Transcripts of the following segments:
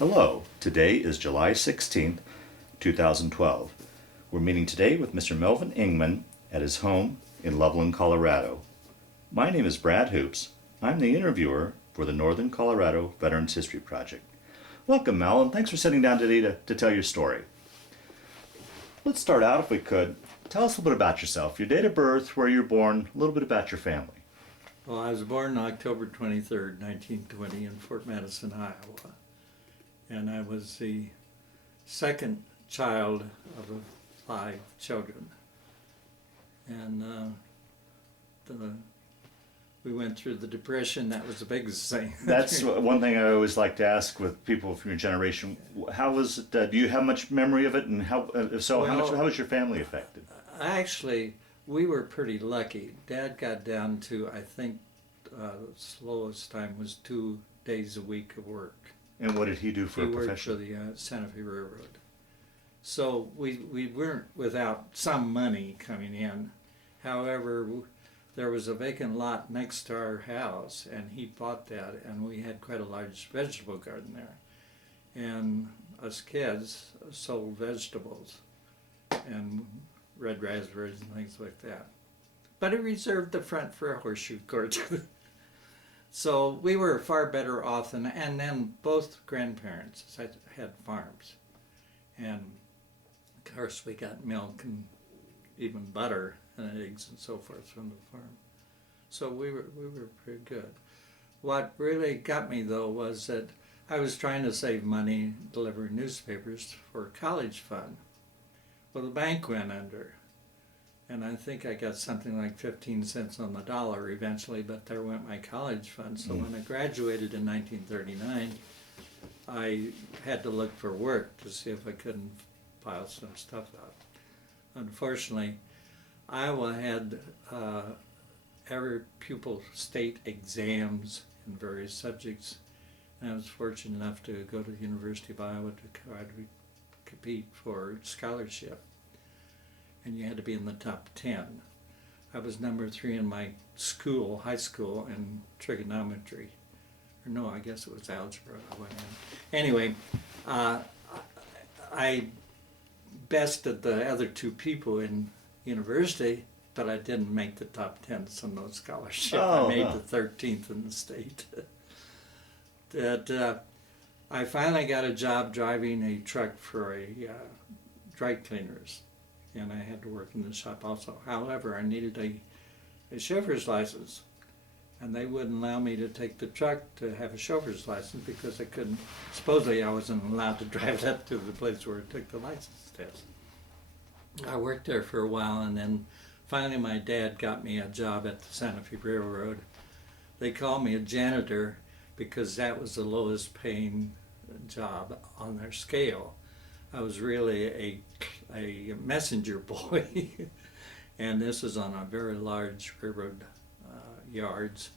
Hello, today is July 16th, 2012. We're meeting today with Mr. Mel Engeman at his home in Loveland, Colorado. My name is Brad Hoops. I'm the interviewer for the Northern Colorado Veterans History Project. Welcome, Mel, and thanks for sitting down today to tell your story. Let's start out, if we could. Tell us a little bit about yourself, your date of birth, where you were born, a little bit about your family. Well, I was born October 23rd, 1920 in Fort Madison, Iowa. And I was the second child of 5 children. And we went through the Depression. That was the biggest thing. That's one thing I always like to ask with people from your generation. How was it, do you have much memory of it, and how, if so, Well, how was your family affected? Actually, we were pretty lucky. Dad got down to, I think, the slowest time was 2 days a week of work. And what did he do for a profession? He worked for the Santa Fe Railroad. So we weren't without some money coming in. However, there was a vacant lot next to our house, and he bought that, and we had quite a large vegetable garden there. And us kids sold vegetables and red raspberries and things like that. But he reserved the front for a horseshoe course. So we were far better off than, and then both grandparents had farms. And of course we got milk and even butter and eggs and so forth from the farm. So we were pretty good. What really got me though was that I was trying to save money delivering newspapers for college fund. Well, the bank went under. And I think I got something like 15 cents on the dollar eventually, but there went my college fund. So when I graduated in 1939, I had to look for work to see if I couldn't file some stuff out. Unfortunately, Iowa had every pupil state exams in various subjects, and I was fortunate enough to go to the University of Iowa to try to compete for scholarship. And you had to be in the top 10. I was number 3 in my school, high school, in trigonometry. Or no, I guess it was algebra I went in. Anyway, I bested the other 2 people in university, but I didn't make the top 10 on those scholarships. I made the 13th in the state. I finally got a job driving a truck for a dry cleaners. And I had to work in the shop also. However, I needed a chauffeur's license, and they wouldn't allow me to take the truck to have a chauffeur's license because I couldn't, supposedly I wasn't allowed to drive that to the place where I took the license test. I worked there for a while, and then finally my dad got me a job at the Santa Fe Railroad. They called me a janitor because that was the lowest paying job on their scale. I was really a messenger boy, and this was on a very large railroad yards,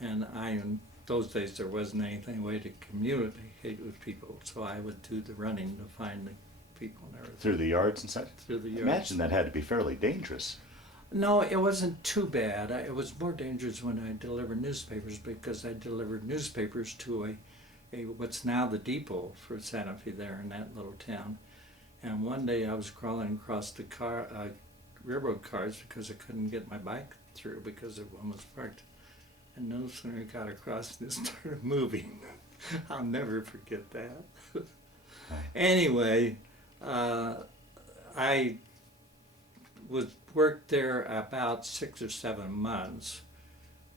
and in those days there wasn't anything way to communicate with people, so I would do the running to find the people and everything. Through the yards and such? Through the yards. Imagine that had to be fairly dangerous. No, it wasn't too bad. It was more dangerous when I delivered newspapers, because I delivered newspapers to what's now the depot for Santa Fe there in that little town. And one day I was crawling across the railroad cars because I couldn't get my bike through because one was parked. And no sooner I got across than it started moving. I'll never forget that. Anyway, I worked there about 6 or 7 months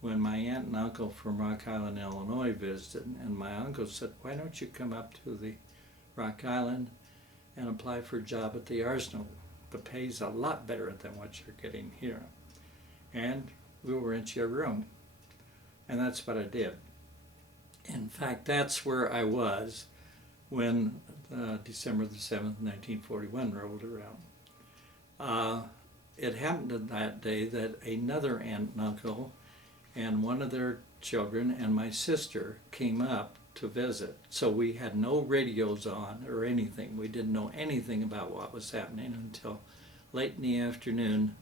when my aunt and uncle from Rock Island, Illinois visited, and my uncle said, why don't you come up to the Rock Island and apply for a job at the arsenal? The pay's a lot better than what you're getting here. And we'll rent you a room. And that's what I did. In fact, that's where I was when December the 7th, 1941 rolled around. It happened that day that another aunt and uncle and one of their children and my sister came up to visit. So we had no radios on or anything. We didn't know anything about what was happening until late in the afternoon.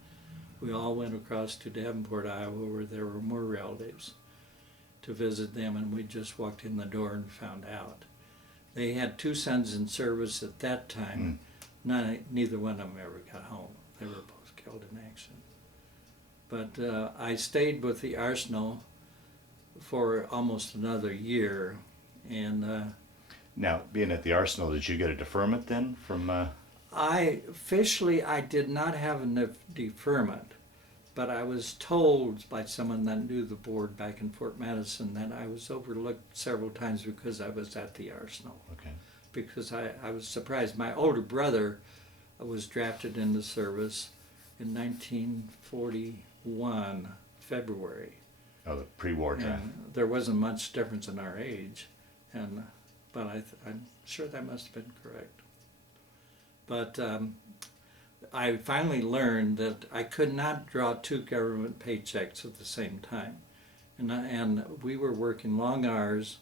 We all went across to Davenport, Iowa, where there were more relatives, to visit them, and we just walked in the door and found out. They had two sons in service at that time. Neither one of them ever got home. They were both killed in action. But I stayed with the Arsenal for almost another year, and Now, being at the Arsenal, did you get a deferment then from? I did not have a deferment, but I was told by someone that knew the board back in Fort Madison that I was overlooked several times because I was at the Arsenal. Okay. Because I was surprised. My older brother was drafted into service in 1941, February. Oh, the pre-war draft. And there wasn't much difference in our age, but I'm sure that must have been correct. But I finally learned that I could not draw two government paychecks at the same time. And we were working long hours,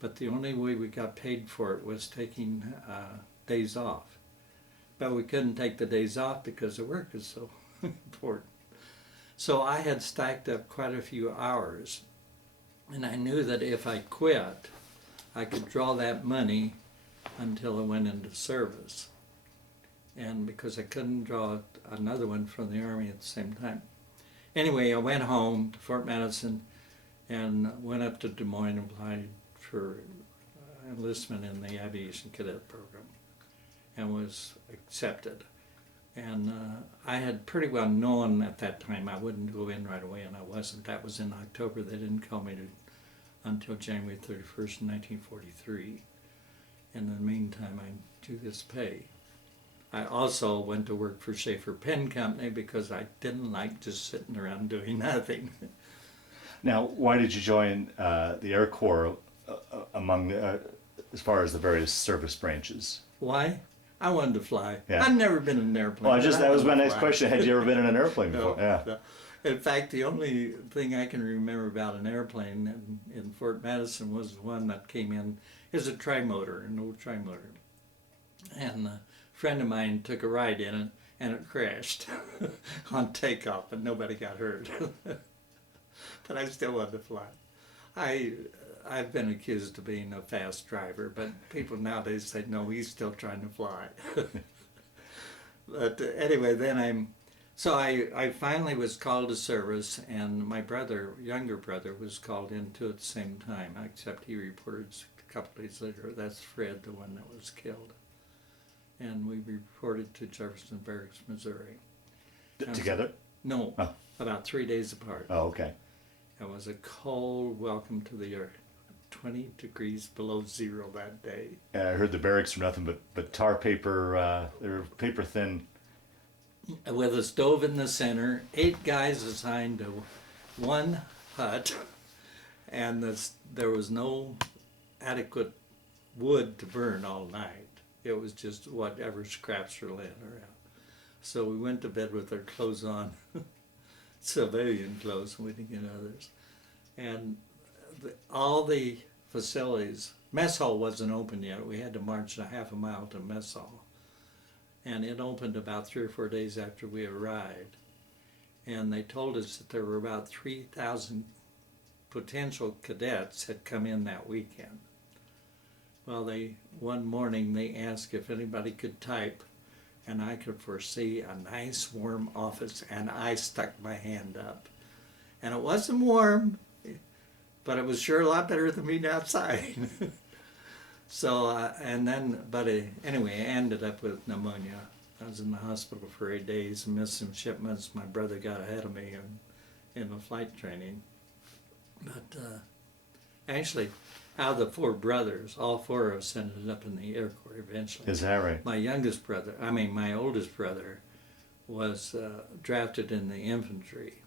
but the only way we got paid for it was taking days off. But we couldn't take the days off because the work is so important. So I had stacked up quite a few hours, and I knew that if I quit, I could draw that money until I went into service. And because I couldn't draw another one from the Army at the same time. Anyway, I went home to Fort Madison and went up to Des Moines and applied for enlistment in the aviation cadet program and was accepted. And I had pretty well known at that time I wouldn't go in right away, and I wasn't. That was in October. They didn't call me until January 31st, 1943. And in the meantime, I drew this pay. I also went to work for Schaefer Pen Company because I didn't like just sitting around doing nothing. Now, why did you join the Air Corps among as far as the various service branches? Why? I wanted to fly. Yeah. I've never been in an airplane. Well, that was my next question. Had you ever been in an airplane before? No, Yeah. no. In fact, the only thing I can remember about an airplane in Fort Madison was one that came in. It was a trimotor, an old trimotor. And a friend of mine took a ride in it, and it crashed on takeoff, and nobody got hurt. But I still wanted to fly. I've been accused of being a fast driver, but people nowadays say, no, he's still trying to fly. But anyway, then I finally was called to service, and my younger brother, was called into at the same time, except he reported a couple days later. That's Fred, the one that was killed. And we reported to Jefferson Barracks, Missouri. Together? No, Oh. about 3 days apart. Oh, okay. It was a cold welcome to the earth. 20 degrees below zero that day. I heard the barracks were nothing but tar paper. They were paper thin. With a stove in the center, 8 guys assigned to one hut, and there was no adequate wood to burn all night. It was just whatever scraps were laying around. So we went to bed with our clothes on, civilian clothes, and we didn't get others. And all the facilities, mess hall wasn't open yet. We had to march a half a mile to mess hall. And it opened about 3 or 4 days after we arrived. And they told us that there were about 3,000 potential cadets had come in that weekend. Well, one morning they asked if anybody could type, and I could foresee a nice warm office, and I stuck my hand up. And it wasn't warm, but it was sure a lot better than being outside. So, anyway, I ended up with pneumonia. I was in the hospital for 8 days and missed some shipments. My brother got ahead of me in the flight training. But actually, out of the 4 brothers, all 4 of us ended up in the Air Corps eventually. Is that right? My oldest brother was drafted in the infantry.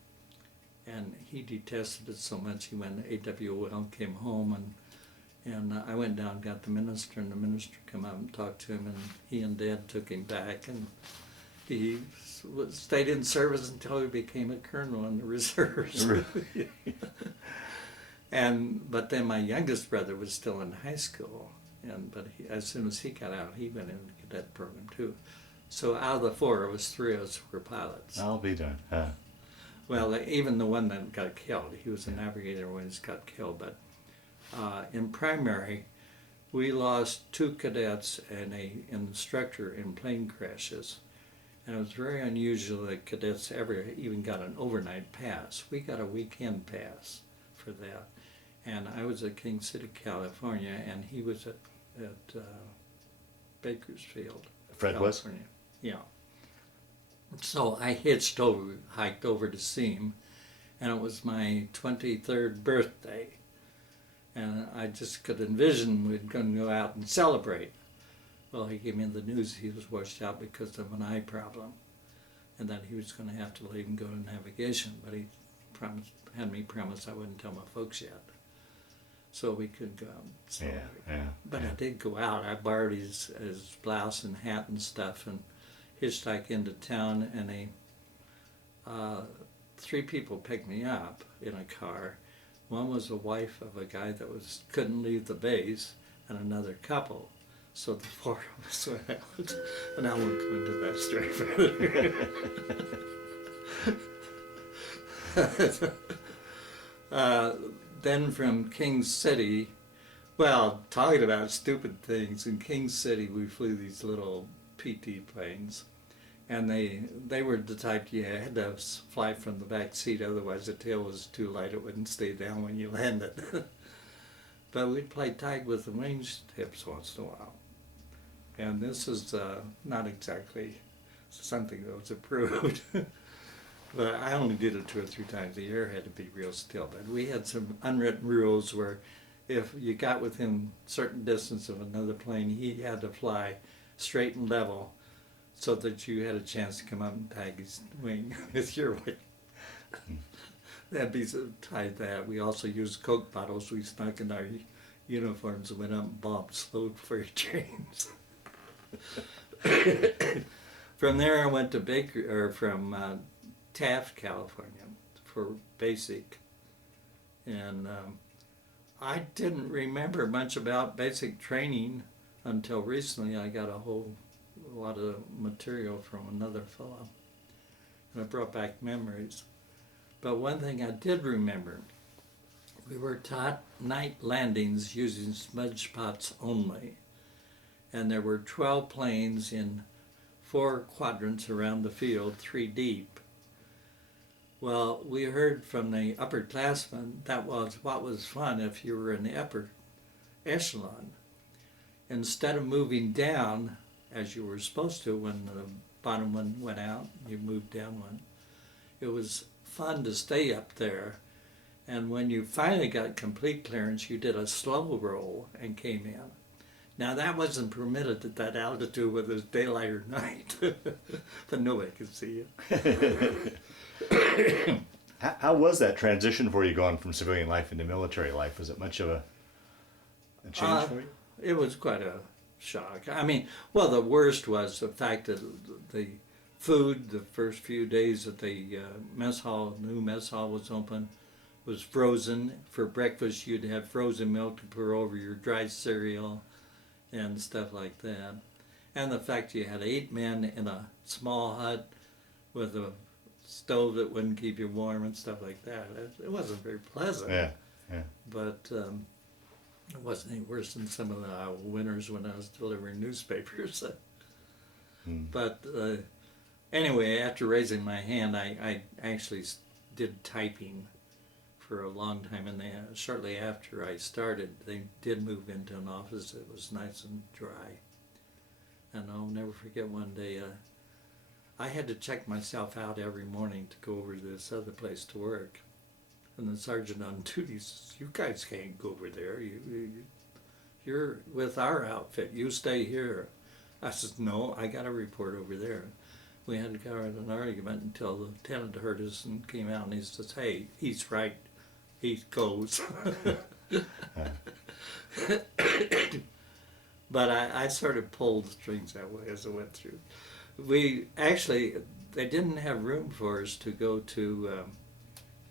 And he detested it so much he went to AWOL, came home, and I went down and got the minister, and the minister came out and talked to him, and he and Dad took him back, and he stayed in service until he became a colonel in the reserves. Really? But then my youngest brother was still in high school, but as soon as he got out, he went in the cadet program too. So out of the 4 of us, 3 of us were pilots. I'll be darned. Well, even the one that got killed, he was a navigator when he got killed. But in primary, we lost 2 cadets and an instructor in plane crashes. And it was very unusual that cadets ever even got an overnight pass. We got a weekend pass for that. And I was at King City, California, and he was at Bakersfield, Fred California. Yeah. So I hiked over to see him, and it was my 23rd birthday. And I just could envision we'd going to go out and celebrate. Well, he gave me the news he was washed out because of an eye problem, and that he was going to have to leave and go to navigation. But he had me promise I wouldn't tell my folks yet, so we could go out and celebrate. But I did go out. I borrowed his blouse and hat and stuff, and hitchhiked into town. And 3 people picked me up in a car. One was the wife of a guy that couldn't leave the base, and another couple. So the 4 of us went out, and I won't go into that story further. Then from King City, well, talking about stupid things, in King City we flew these little PT planes, and they were the type you had to fly from the back seat, otherwise the tail was too light, it wouldn't stay down when you landed. But we'd play tag with the wing tips once in a while. And this is not exactly something that was approved. But I only did it 2 or 3 times a year. It had to be real still. But we had some unwritten rules where if you got within certain distance of another plane, he had to fly straight and level so that you had a chance to come up and tag his wing with your wing. That'd be so tight that. We also used Coke bottles we snuck in our uniforms and went up and bombed slow for your trains. From there, I went to Taft, California, for basic, and I didn't remember much about basic training until recently. I got a whole lot of material from another fellow, and it brought back memories. But one thing I did remember, we were taught night landings using smudge spots only. And there were 12 planes in 4 quadrants around the field, 3 deep. Well, we heard from the upperclassmen that was what was fun if you were in the upper echelon. Instead of moving down, as you were supposed to when the bottom one went out, you moved down one. It was fun to stay up there. And when you finally got complete clearance, you did a slow roll and came in. Now that wasn't permitted at that altitude, whether it was daylight or night, but nobody could see you. How was that transition for you going from civilian life into military life? Was it much of a change for you? It was quite a shock. I mean, well, the worst was the fact that the food, the first few days that the new mess hall was open, was frozen. For breakfast, you'd have frozen milk to pour over your dry cereal and stuff like that. And the fact you had 8 men in a small hut with a stove that wouldn't keep you warm and stuff like that. It wasn't very pleasant. Yeah. But it wasn't any worse than some of the winters when I was delivering newspapers. But anyway, after raising my hand, I actually did typing for a long time, and shortly after I started, they did move into an office that was nice and dry. And I'll never forget one day, I had to check myself out every morning to go over to this other place to work. And the sergeant on duty says, "You guys can't go over there. You're with our outfit. You stay here." I said, "No, I got a report over there." We had to go in an argument until the lieutenant heard us and came out, and he says, "Hey, he's right. He goes." But I sort of pulled the strings that way as I went through. They didn't have room for us to go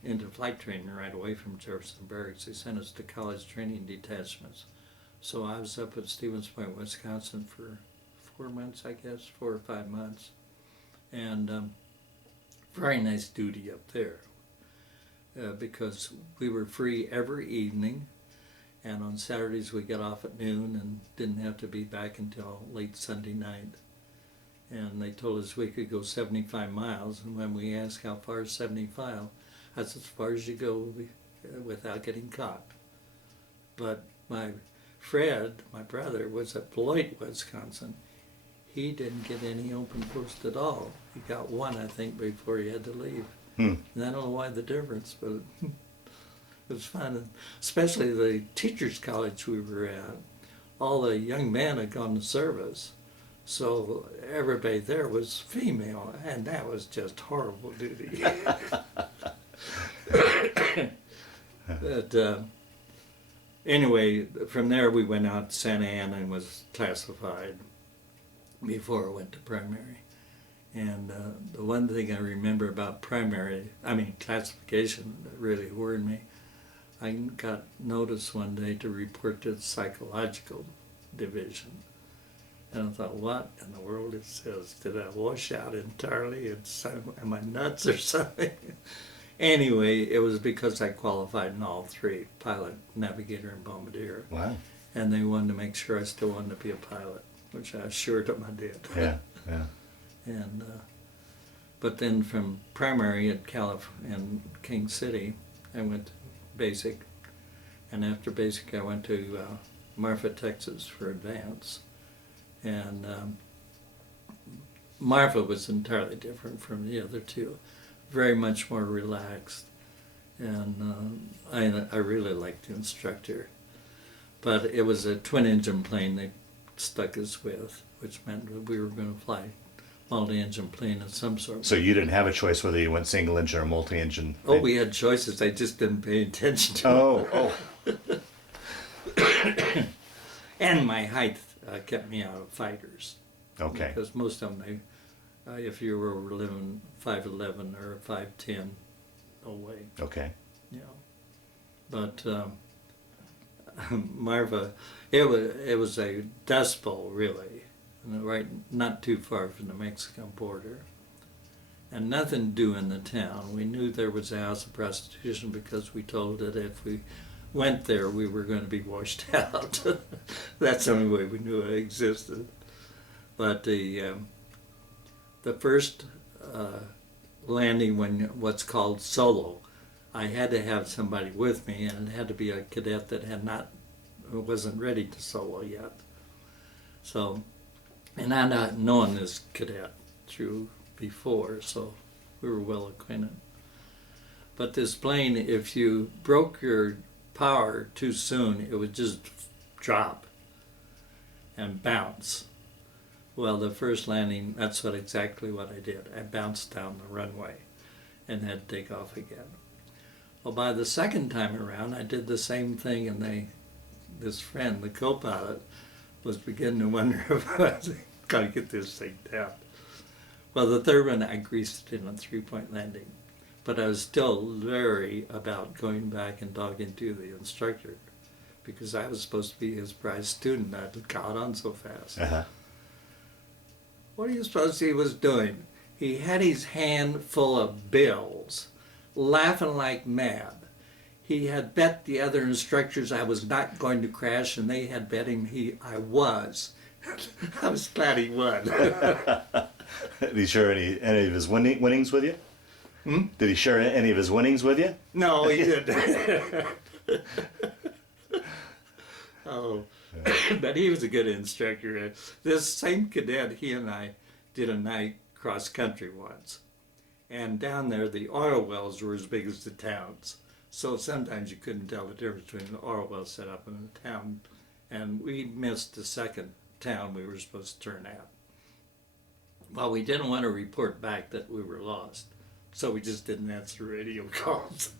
into flight training right away from Jefferson Barracks. They sent us to college training detachments. So I was up at Stevens Point, Wisconsin for 4 months, I guess, 4 or 5 months. And very nice duty up there because we were free every evening, And on Saturdays we got off at noon and didn't have to be back until late Sunday night. And they told us we could go 75 miles. And when we asked how far is 75, that's as far as you go without getting caught. But my Fred, my brother, was at Beloit, Wisconsin. He didn't get any open post at all. He got one, I think, before he had to leave. And I don't know why the difference, but it was fun. Especially the teachers' college we were at. All the young men had gone to service. So everybody there was female, and that was just horrible duty. But anyway, from there we went out to Santa Ana and was classified before I went to primary. And the one thing I remember about classification that really worried me, I got notice one day to report to the psychological division. And I thought, what in the world is this? Did I wash out entirely? Am I nuts or something? Anyway, it was because I qualified in all three, pilot, navigator, and bombardier. Wow. And they wanted to make sure I still wanted to be a pilot, which I assured them I did. Yeah, yeah. And but then from primary at in King City, I went to basic. And after basic, I went to Marfa, Texas for advance. And Marfa was entirely different from the other two, very much more relaxed. And I really liked the instructor. But it was a twin-engine plane they stuck us with, which meant that we were going to fly multi-engine plane of some sort. So you didn't have a choice whether you went single engine or multi-engine? Oh, we had choices. I just didn't pay attention to them. Oh. And my height kept me out of fighters. Okay. Because most of them, if you were over 5'11" or 5'10", no way. Okay. You know. But Marva, it was a dust bowl, really, right, not too far from the Mexican border, and nothing to do in the town. We knew there was a house of prostitution because we told that if we went there, we were going to be washed out. That's the only way we knew it existed. But the first landing, when what's called solo, I had to have somebody with me, and it had to be a cadet that wasn't ready to solo yet. So, and I not known this cadet through before, so we were well acquainted. But this plane, if you broke your power too soon, it would just drop and bounce. Well, the first landing, that's exactly what I did. I bounced down the runway and had to take off again. Well, by the second time around, I did the same thing, and this friend, the co-pilot, was beginning to wonder if I was going to get this thing down. Well, the third one, I greased it in a 3-point landing. But I was still leery about going back and talking to the instructor because I was supposed to be his prize student. I'd caught on so fast. Uh-huh. What do you suppose he was doing? He had his hand full of bills, laughing like mad. He had bet the other instructors I was not going to crash, and they had bet him I was. I was glad he won. Did he share any of his winnings with you? Did he share any of his winnings with you? No, he didn't. Oh, but he was a good instructor. This same cadet, he and I did a night cross country once. And down there, the oil wells were as big as the towns. So sometimes you couldn't tell the difference between an oil well set up in a town. And we missed the second town we were supposed to turn at. Well, we didn't want to report back that we were lost. So we just didn't answer radio calls.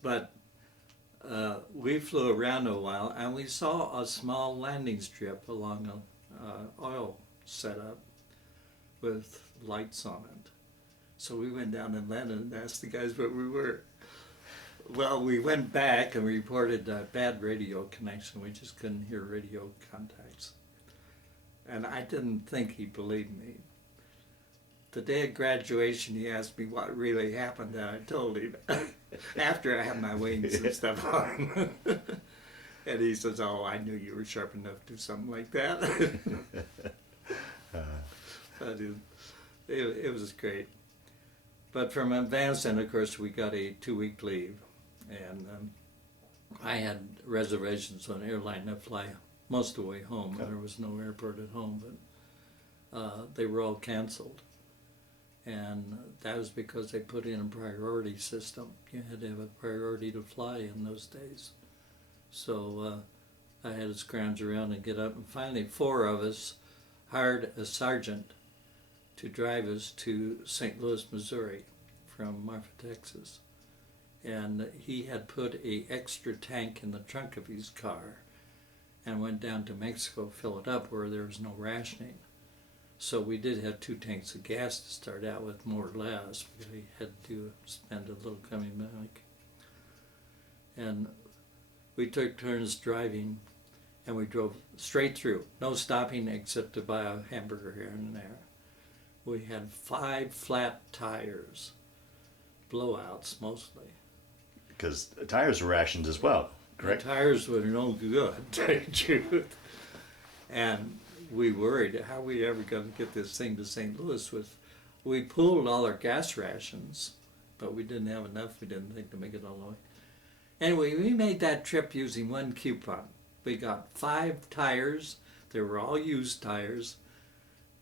But we flew around a while, and we saw a small landing strip along an oil setup with lights on it. So we went down and landed and asked the guys where we were. Well, we went back and reported a bad radio connection. We just couldn't hear radio contacts. And I didn't think he believed me. the day of graduation, he asked me what really happened, and I told him after I had my wings and stuff on. And he says, "Oh, I knew you were sharp enough to do something like that." But it was great. But from Madison, of course, we got a 2-week leave, and I had reservations on an airline to fly most of the way home. There was no airport at home, but they were all canceled. And that was because they put in a priority system. You had to have a priority to fly in those days. So I had to scrounge around and get up, and finally 4 of us hired a sergeant to drive us to St. Louis, Missouri from Marfa, Texas. And he had put an extra tank in the trunk of his car and went down to Mexico to fill it up where there was no rationing. So we did have 2 tanks of gas to start out with, more or less, because we had to spend a little coming back. And we took turns driving, and we drove straight through, no stopping except to buy a hamburger here and there. We had 5 flat tires, blowouts mostly. Because tires were rationed as well, correct? The tires were no good, to tell you the truth. And we worried how we ever going to get this thing to St. Louis. We pooled all our gas rations, but we didn't have enough. We didn't think to make it all the way. Anyway, we made that trip using 1 coupon. We got 5 tires. They were all used tires.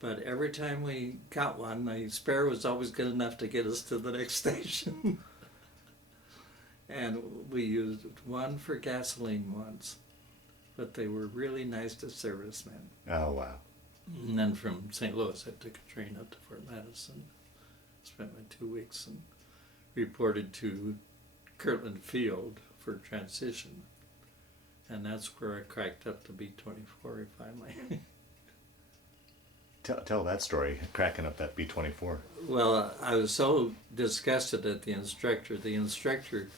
But every time we got one, the spare was always good enough to get us to the next station. And we used 1 for gasoline once. But they were really nice to servicemen. Oh, wow. And then from St. Louis, I took a train up to Fort Madison, spent my 2 weeks, and reported to Kirtland Field for transition. And that's where I cracked up to B-24 finally. Tell that story, cracking up that B-24. Well, I was so disgusted at the instructor. The instructor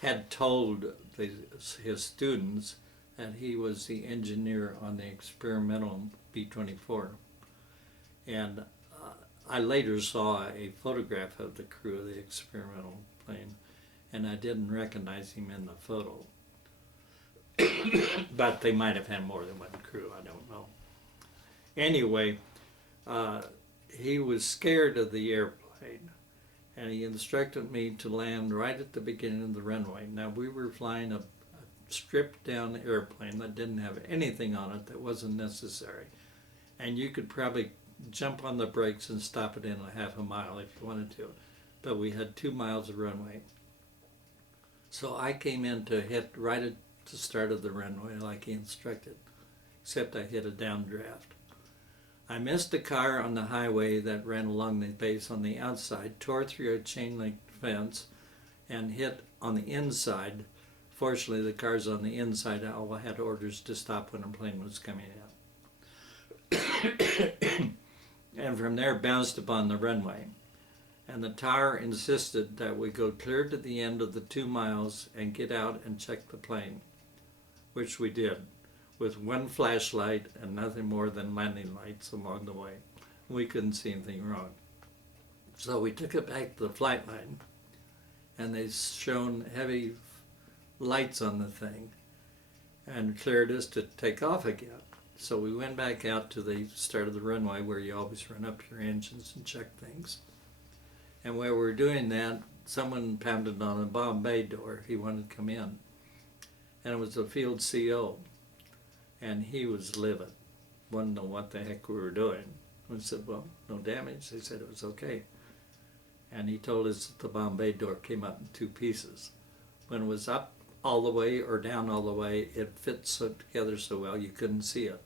had told his students that he was the engineer on the experimental B-24. And I later saw a photograph of the crew of the experimental plane, and I didn't recognize him in the photo. But they might have had more than 1 crew, I don't know. Anyway, he was scared of the airplane, and he instructed me to land right at the beginning of the runway. Now, we were flying a stripped down airplane that didn't have anything on it that wasn't necessary, and you could probably jump on the brakes and stop it in a half a mile if you wanted to, but we had 2 miles of runway. So I came in to hit right at the start of the runway like he instructed, except I hit a downdraft. I missed a car on the highway that ran along the base on the outside, tore through a chain link fence, and hit on the inside. Fortunately, the cars on the inside all had orders to stop when a plane was coming in. And from there bounced upon the runway. And the tower insisted that we go clear to the end of the 2 miles and get out and check the plane, which we did, with 1 flashlight and nothing more than landing lights along the way. We couldn't see anything wrong. So we took it back to the flight line, and they shone heavy lights on the thing and cleared us to take off again. So we went back out to the start of the runway where you always run up your engines and check things. And while we were doing that, someone pounded on a bomb bay door. He wanted to come in. And it was the field CO. And he was livid. Wanted to know what the heck we were doing. We said, well, no damage. They said it was okay. And he told us that the bomb bay door came up in 2 pieces. When it was up all the way or down all the way, it fit so together so well you couldn't see it.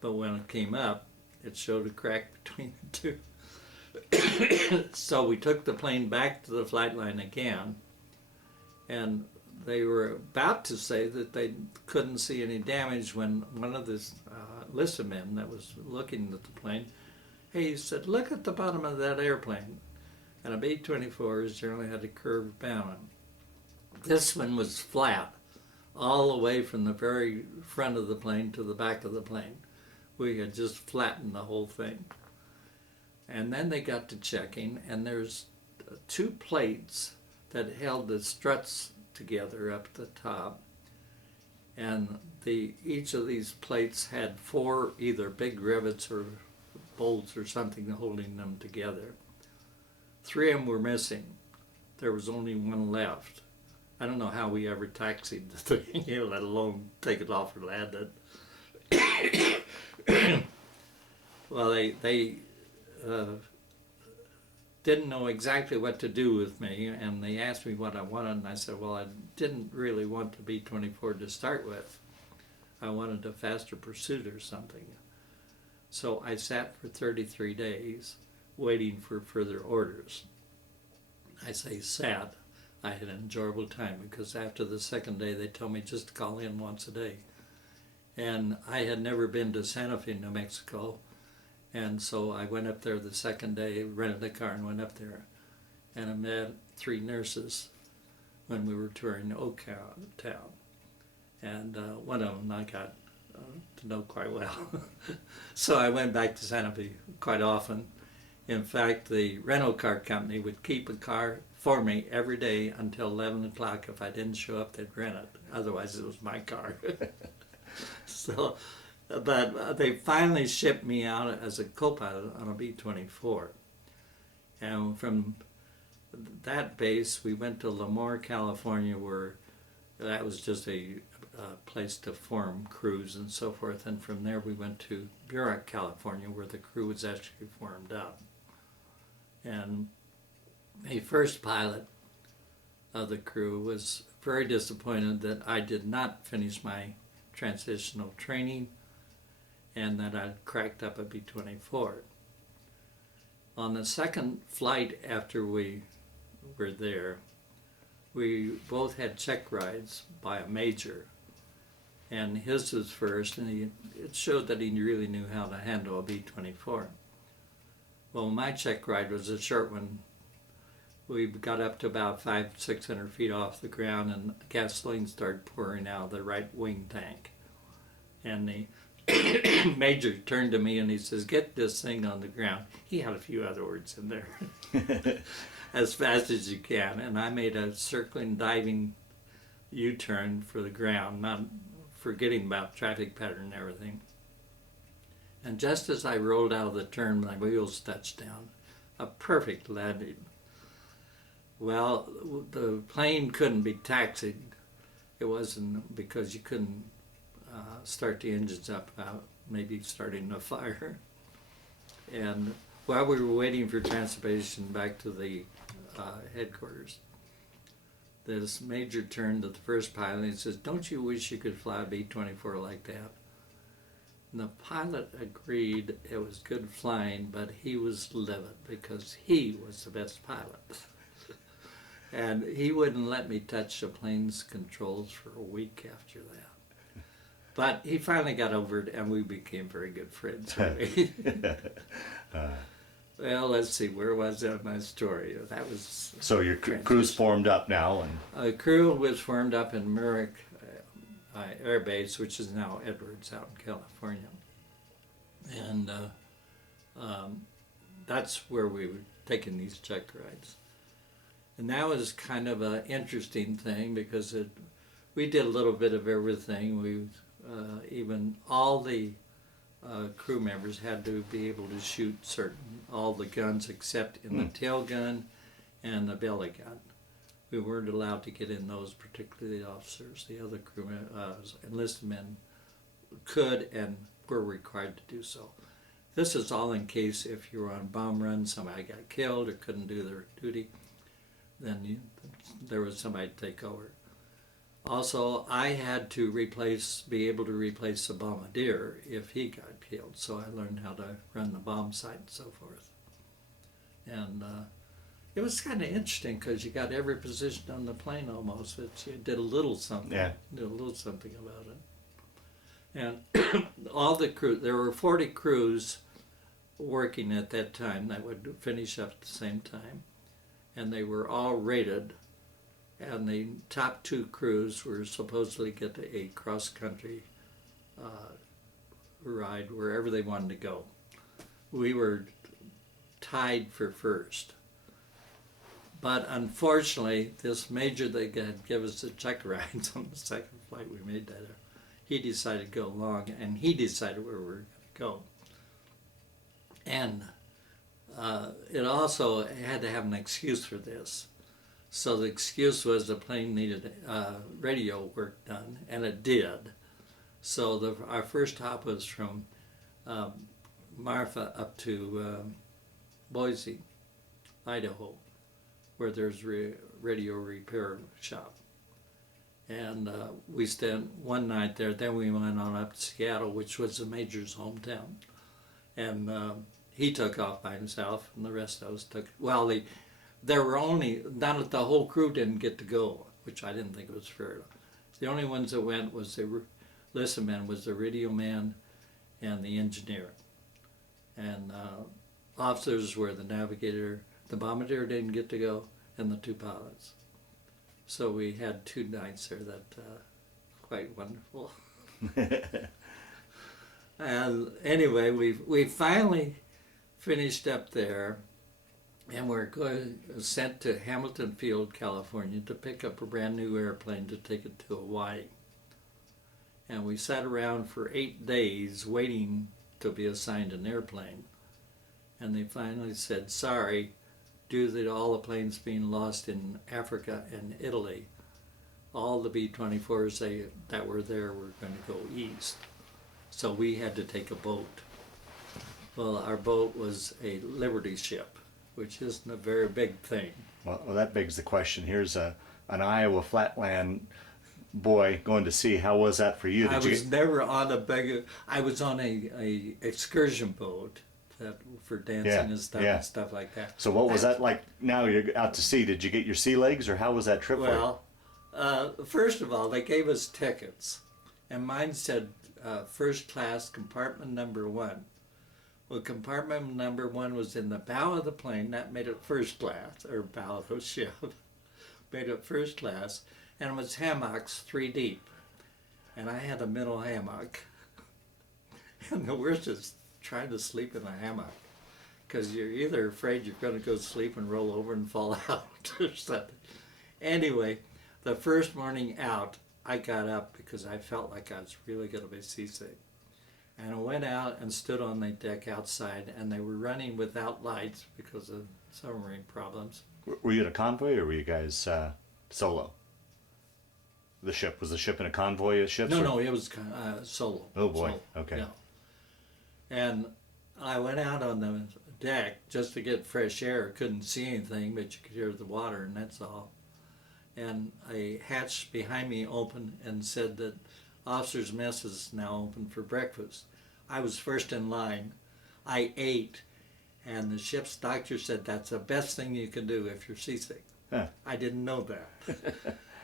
But when it came up, it showed a crack between the 2. So we took the plane back to the flight line again, and they were about to say that they couldn't see any damage when one of the enlisted men that was looking at the plane, he said, look at the bottom of that airplane. And a B-24s generally had a curved bow. This one was flat, all the way from the very front of the plane to the back of the plane. We had just flattened the whole thing. And then they got to checking, and there's two plates that held the struts together up at the top. And each of these plates had four either big rivets or bolts or something holding them together. Three of them were missing. There was only one left. I don't know how we ever taxied the thing, let alone take it off or land it. Well, they didn't know exactly what to do with me, and they asked me what I wanted, and I said, well, I didn't really want the B-24 to start with. I wanted a faster pursuit or something. So I sat for 33 days waiting for further orders. I say sat. I had an enjoyable time because after the second day they told me just to call in once a day. And I had never been to Santa Fe, New Mexico, and so I went up there the second day, rented a car and went up there. And I met three nurses when we were touring Oak Town. And one of them I got to know quite well. So I went back to Santa Fe quite often. In fact, the rental car company would keep a car for me every day until 11 o'clock. If I didn't show up, they'd rent it. Otherwise, it was my car. So, but they finally shipped me out as a co-pilot on a B-24. And from that base, we went to Lemoore, California, where that was just a place to form crews and so forth. And from there, we went to Burrick, California, where the crew was actually formed up. And the first pilot of the crew was very disappointed that I did not finish my transitional training and that I'd cracked up a B-24. On the second flight after we were there, we both had check rides by a major, and his was first, and it showed that he really knew how to handle a B-24. Well, my check ride was a short one. We got up to about 500-600 feet off the ground, and gasoline started pouring out of the right wing tank. And the major turned to me and he says, "Get this thing on the ground." He had a few other words in there. As fast as you can. And I made a circling, diving U-turn for the ground, not forgetting about traffic pattern and everything. And just as I rolled out of the turn, my wheels touched down. A perfect landing. Well, the plane couldn't be taxied. It wasn't because you couldn't start the engines up without maybe starting a fire. And while we were waiting for transportation back to the headquarters, this major turned to the first pilot and says, "Don't you wish you could fly a B-24 like that?" And the pilot agreed it was good flying, but he was livid because he was the best pilot. And he wouldn't let me touch the plane's controls for a week after that. But he finally got over it, and we became very good friends. Well, let's see, where was that in my story? That was... So your crew's formed up now, and The crew was formed up in Merrick Air Base, which is now Edwards out in California. And that's where we were taking these check rides. And that was kind of an interesting thing because we did a little bit of everything. We even all the crew members had to be able to shoot all the guns except in the tail gun and the belly gun. We weren't allowed to get in those, particularly the officers. The other crew enlisted men could and were required to do so. This is all in case if you were on a bomb run, somebody got killed or couldn't do their duty, then there was somebody to take over. Also, I had to be able to replace the bombardier if he got killed, so I learned how to run the bomb sight and so forth. And it was kind of interesting because you got every position on the plane almost, but you did a little something. Yeah. Did a little something about it. And all the crew, there were 40 crews working at that time that would finish up at the same time, and they were all rated. And the top two crews were supposedly get a cross-country ride wherever they wanted to go. We were tied for first. But unfortunately, this major that had given us the check rides on the second flight we made that, he decided to go along, and he decided where we were going to go. And it also had to have an excuse for this. So the excuse was the plane needed radio work done, and it did. So our first hop was from Marfa up to Boise, Idaho, where there's radio repair shop. And we spent one night there. Then we went on up to Seattle, which was the major's hometown. And he took off by himself, and the rest of us took. Well, there were only not the whole crew didn't get to go, which I didn't think was fair. The only ones that went was the listen man, was the radio man, and the engineer. And officers were the navigator. The bombardier didn't get to go, and the two pilots. So we had 2 nights there that quite wonderful. And anyway, we finally finished up there, and we're sent to Hamilton Field, California, to pick up a brand new airplane to take it to Hawaii. And we sat around for 8 days waiting to be assigned an airplane. And they finally said, sorry, due to all the planes being lost in Africa and Italy, all the B-24s that were there were going to go east. So we had to take a boat. Well, our boat was a Liberty ship, which isn't a very big thing. Well, that begs the question. Here's an Iowa flatland boy going to sea. How was that for you? I was never on I was on a excursion boat for dancing and stuff like that. So what was that like? Now you're out to sea. Did you get your sea legs, or how was that trip? Well, first of all, they gave us tickets, and mine said first class, compartment number 1. Well, compartment number 1 was in the bow of the plane. That made it first class, or bow of the ship. Made it first class, and it was hammocks 3 deep. And I had a middle hammock. And the worst is trying to sleep in a hammock, because you're either afraid you're going to go sleep and roll over and fall out or something. Anyway, the first morning out, I got up because I felt like I was really going to be seasick. And I went out and stood on the deck outside, and they were running without lights because of submarine problems. Were you in a convoy, or were you guys solo? Was the ship in a convoy of ships? No, it was solo. Oh boy, solo. okay. Yeah. And I went out on the deck just to get fresh air. Couldn't see anything, but you could hear the water, and that's all. And a hatch behind me opened and said that officers' mess is now open for breakfast. I was first in line. I ate, and the ship's doctor said that's the best thing you can do if you're seasick. Huh. I didn't know that.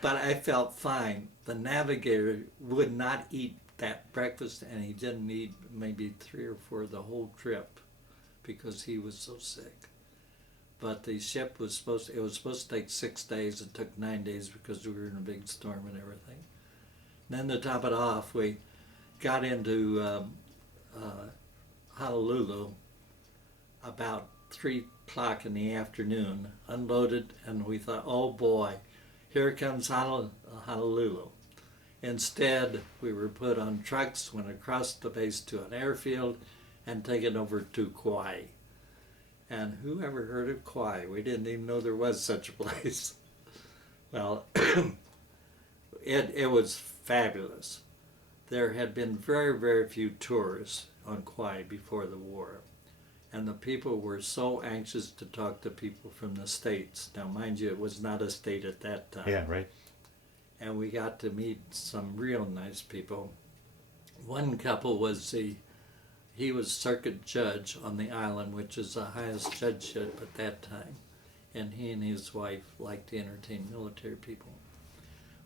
But I felt fine. The navigator would not eat that breakfast, and he didn't eat maybe 3 or 4 the whole trip because he was so sick. But the ship was supposed to take 6 days. It took 9 days because we were in a big storm and everything. Then to top it off, we got into Honolulu about 3 o'clock in the afternoon, unloaded, and we thought, oh boy, here comes Honolulu. Instead, we were put on trucks, went across the base to an airfield, and taken over to Kauai. And who ever heard of Kauai? We didn't even know there was such a place. Well, it was fabulous. There had been very, very few tourists on Kauai before the war. And the people were so anxious to talk to people from the States. Now, mind you, it was not a state at that time. Yeah, right. And we got to meet some real nice people. One couple he was circuit judge on the island, which is the highest judgeship at that time. And he and his wife liked to entertain military people.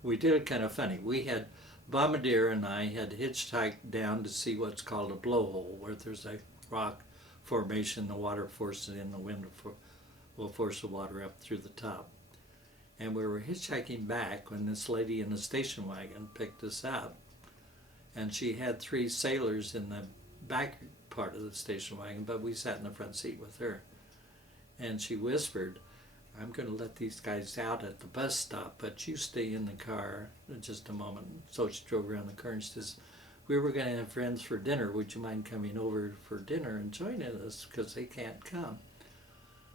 We did it kind of funny. Bombardier and I had hitchhiked down to see what's called a blowhole, where there's a rock formation, the water forces in, the wind will force the water up through the top. And we were hitchhiking back when this lady in a station wagon picked us up. And she had 3 sailors in the back part of the station wagon, but we sat in the front seat with her. and she whispered, "I'm going to let these guys out at the bus stop, but you stay in the car in just a moment." So she drove around the car and she says, "We were going to have friends for dinner. Would you mind coming over for dinner and joining us because they can't come?"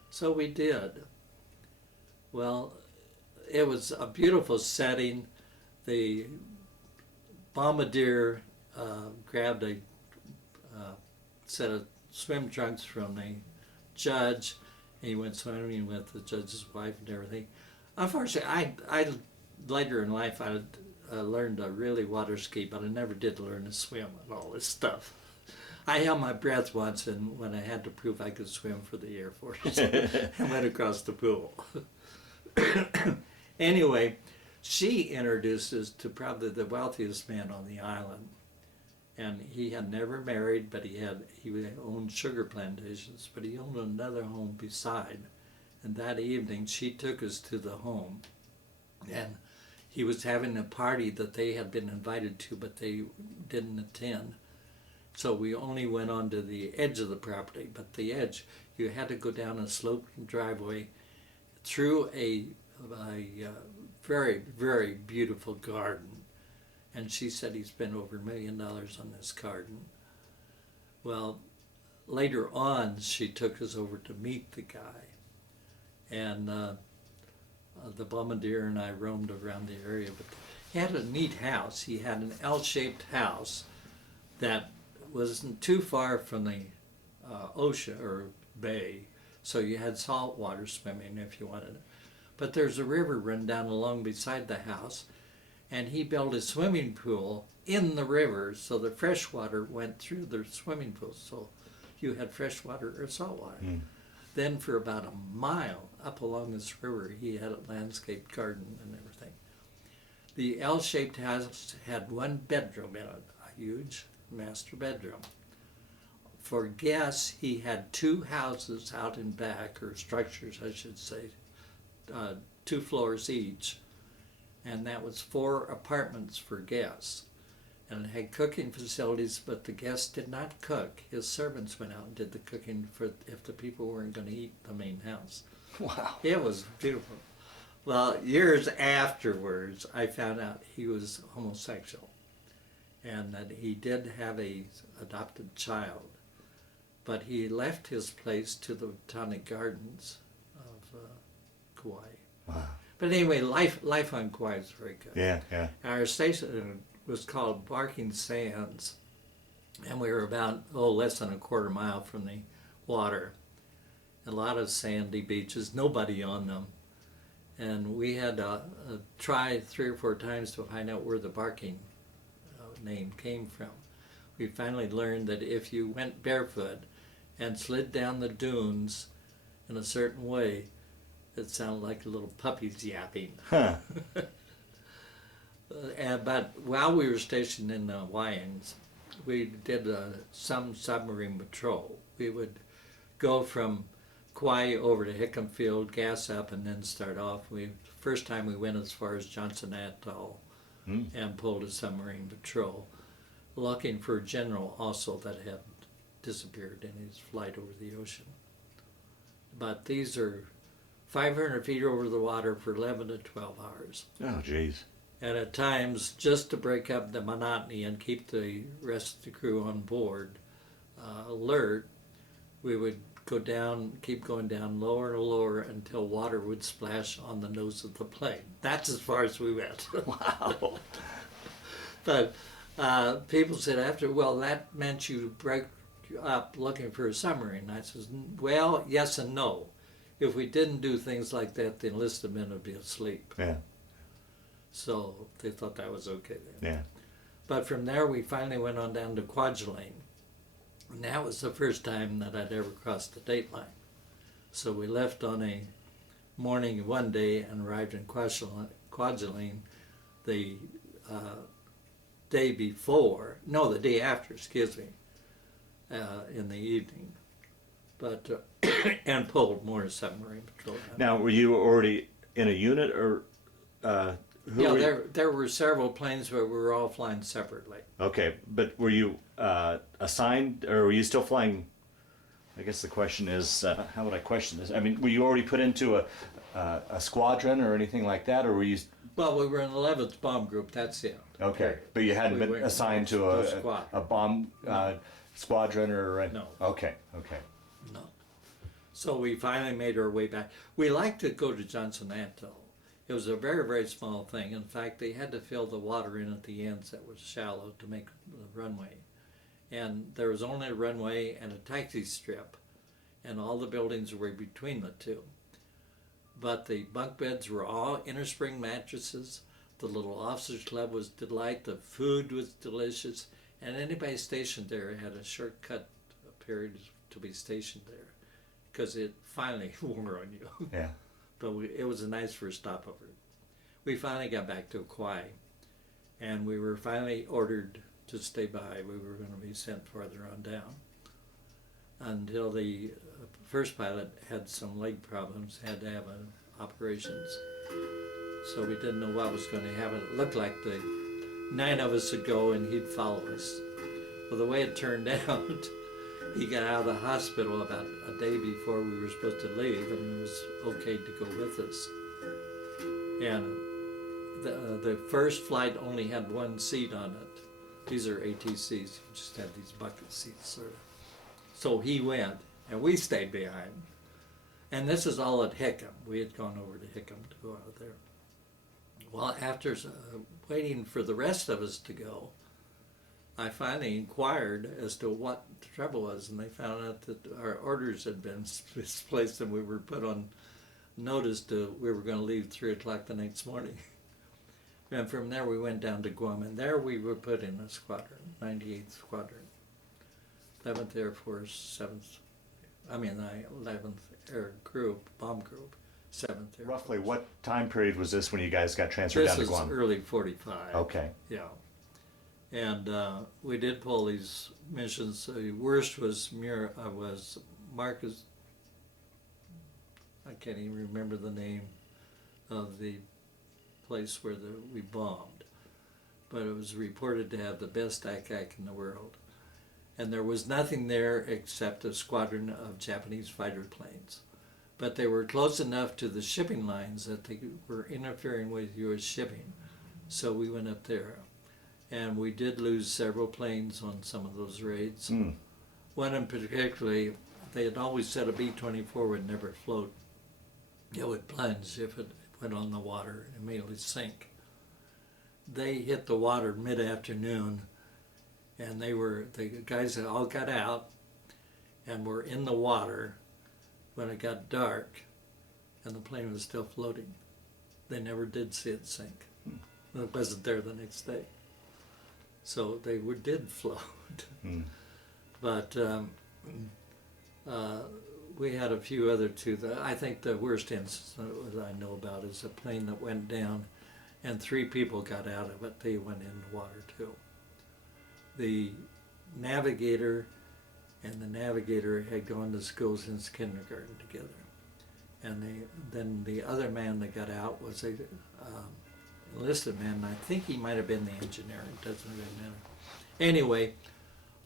So we did. Well, it was a beautiful setting. The bombardier grabbed a set of swim trunks from the judge. He went swimming with the judge's wife and everything. Unfortunately, I later in life I learned to really water ski, but I never did learn to swim and all this stuff. I held my breath once, and when I had to prove I could swim for the Air Force, I went across the pool. Anyway, she introduced us to probably the wealthiest man on the island. And he had never married, but he owned sugar plantations, but he owned another home beside. And that evening, she took us to the home, and he was having a party that they had been invited to, but they didn't attend. So we only went on to the edge of the property, but the edge, you had to go down a sloping driveway through a very, very beautiful garden. And she said he spent over $1 million on this garden. Well, later on, she took us over to meet the guy. And the bombardier and I roamed around the area. But he had a neat house. He had an L-shaped house that wasn't too far from the ocean or bay. So you had salt water swimming if you wanted it. But there's a river run down along beside the house. And he built a swimming pool in the river, so the fresh water went through the swimming pool. So you had fresh water or salt water. Mm. Then for about a mile up along this river, he had a landscaped garden and everything. The L-shaped house had one bedroom in it, a huge master bedroom. For guests, he had 2 houses out in back, or structures, I should say, 2 floors each. And that was 4 apartments for guests. And it had cooking facilities, but the guests did not cook. His servants went out and did the cooking for if the people weren't going to eat the main house. Wow. It was beautiful. Well, years afterwards, I found out he was homosexual and that he did have a adopted child. But he left his place to the Botanic Gardens of Kauai. Wow. But anyway, life on Kauai is very good. Yeah, yeah. Our station was called Barking Sands, and we were about, less than a quarter mile from the water. A lot of sandy beaches, nobody on them. And we had to try 3 or 4 times to find out where the Barking name came from. We finally learned that if you went barefoot and slid down the dunes in a certain way, it sounded like little puppies yapping. Huh. But while we were stationed in the Wyans, we did some submarine patrol. We would go from Kauai over to Hickam Field, gas up, and then start off. First time we went as far as Johnson Atoll and pulled a submarine patrol, looking for a general also that had disappeared in his flight over the ocean. But these are 500 feet over the water for 11 to 12 hours. Oh, geez. And at times, just to break up the monotony and keep the rest of the crew on board alert, we would go down, keep going down lower and lower until water would splash on the nose of the plane. That's as far as we went. Wow. But people said after, well, that meant you break up looking for a submarine. I said, well, yes and no. If we didn't do things like that, the enlisted men would be asleep. Yeah. So they thought that was okay then. Yeah. But from there, we finally went on down to Kwajalein. And that was the first time that I'd ever crossed the date line. So we left on a morning one day and arrived in Kwajalein the day after, in the evening. But and pulled more submarine patrol. Now, were you already in a unit, or there were several planes, but we were all flying separately. Okay, but were you assigned, or were you still flying I guess the question is, how would I question this? I mean, were you already put into a squadron or anything like that, or were you? Well, we were in the 11th Bomb Group, that's it. Okay, but you hadn't We been weren't assigned to no a squadron. bomb squadron or No. Okay, okay. No. So we finally made our way back. We liked to go to Johnson Atoll. It was a very, very small thing. In fact, they had to fill the water in at the ends that was shallow to make the runway. And there was only a runway and a taxi strip, and all the buildings were between the two. But the bunk beds were all inner spring mattresses. The little officers club was delight. The food was delicious, and anybody stationed there had a shortcut period to be stationed there, because it finally wore on you. Yeah. But it was a nice first stopover. We finally got back to Kauai, and we were finally ordered to stay by. We were going to be sent farther on down until the first pilot had some leg problems, had to have operations. So we didn't know what was going to happen. It looked like the 9 of us would go and he'd follow us. Well, the way it turned out, he got out of the hospital about a day before we were supposed to leave, and it was okay to go with us. And the first flight only had one seat on it. These are ATCs, you just have these bucket seats, sort of. So he went, and we stayed behind. And this is all at Hickam. We had gone over to Hickam to go out there. Well, after waiting for the rest of us to go, I finally inquired as to what the trouble was, and they found out that our orders had been misplaced, and we were put on notice we were going to leave 3 o'clock the next morning. And from there we went down to Guam, and there we were put in a squadron, 98th Squadron, 11th Air Force, the 11th Air Group, Bomb Group, 7th Air Roughly Force. what time period was this when you guys got transferred down to This Guam? is early 45. Okay. Yeah. And we did pull these missions. The worst was Marcus, I can't even remember the name of the place where we bombed, but it was reported to have the best ack-ack in the world. And there was nothing there except a squadron of Japanese fighter planes. But they were close enough to the shipping lines that they were interfering with U.S. shipping. So we went up there. And we did lose several planes on some of those raids. Mm. One in particularly, they had always said a B-24 would never float. It would plunge if it went on the water and immediately sink. They hit the water mid-afternoon, and the guys had all got out and were in the water when it got dark, and the plane was still floating. They never did see it sink. It wasn't there the next day. So they did float. Mm. But we had a few other too. I think the worst instance that I know about is a plane that went down and 3 people got out of it. They went in the water too. The navigator and the navigator had gone to school since kindergarten together. And then the other man that got out was a enlisted man, and I think he might have been the engineer. It doesn't really matter. Anyway,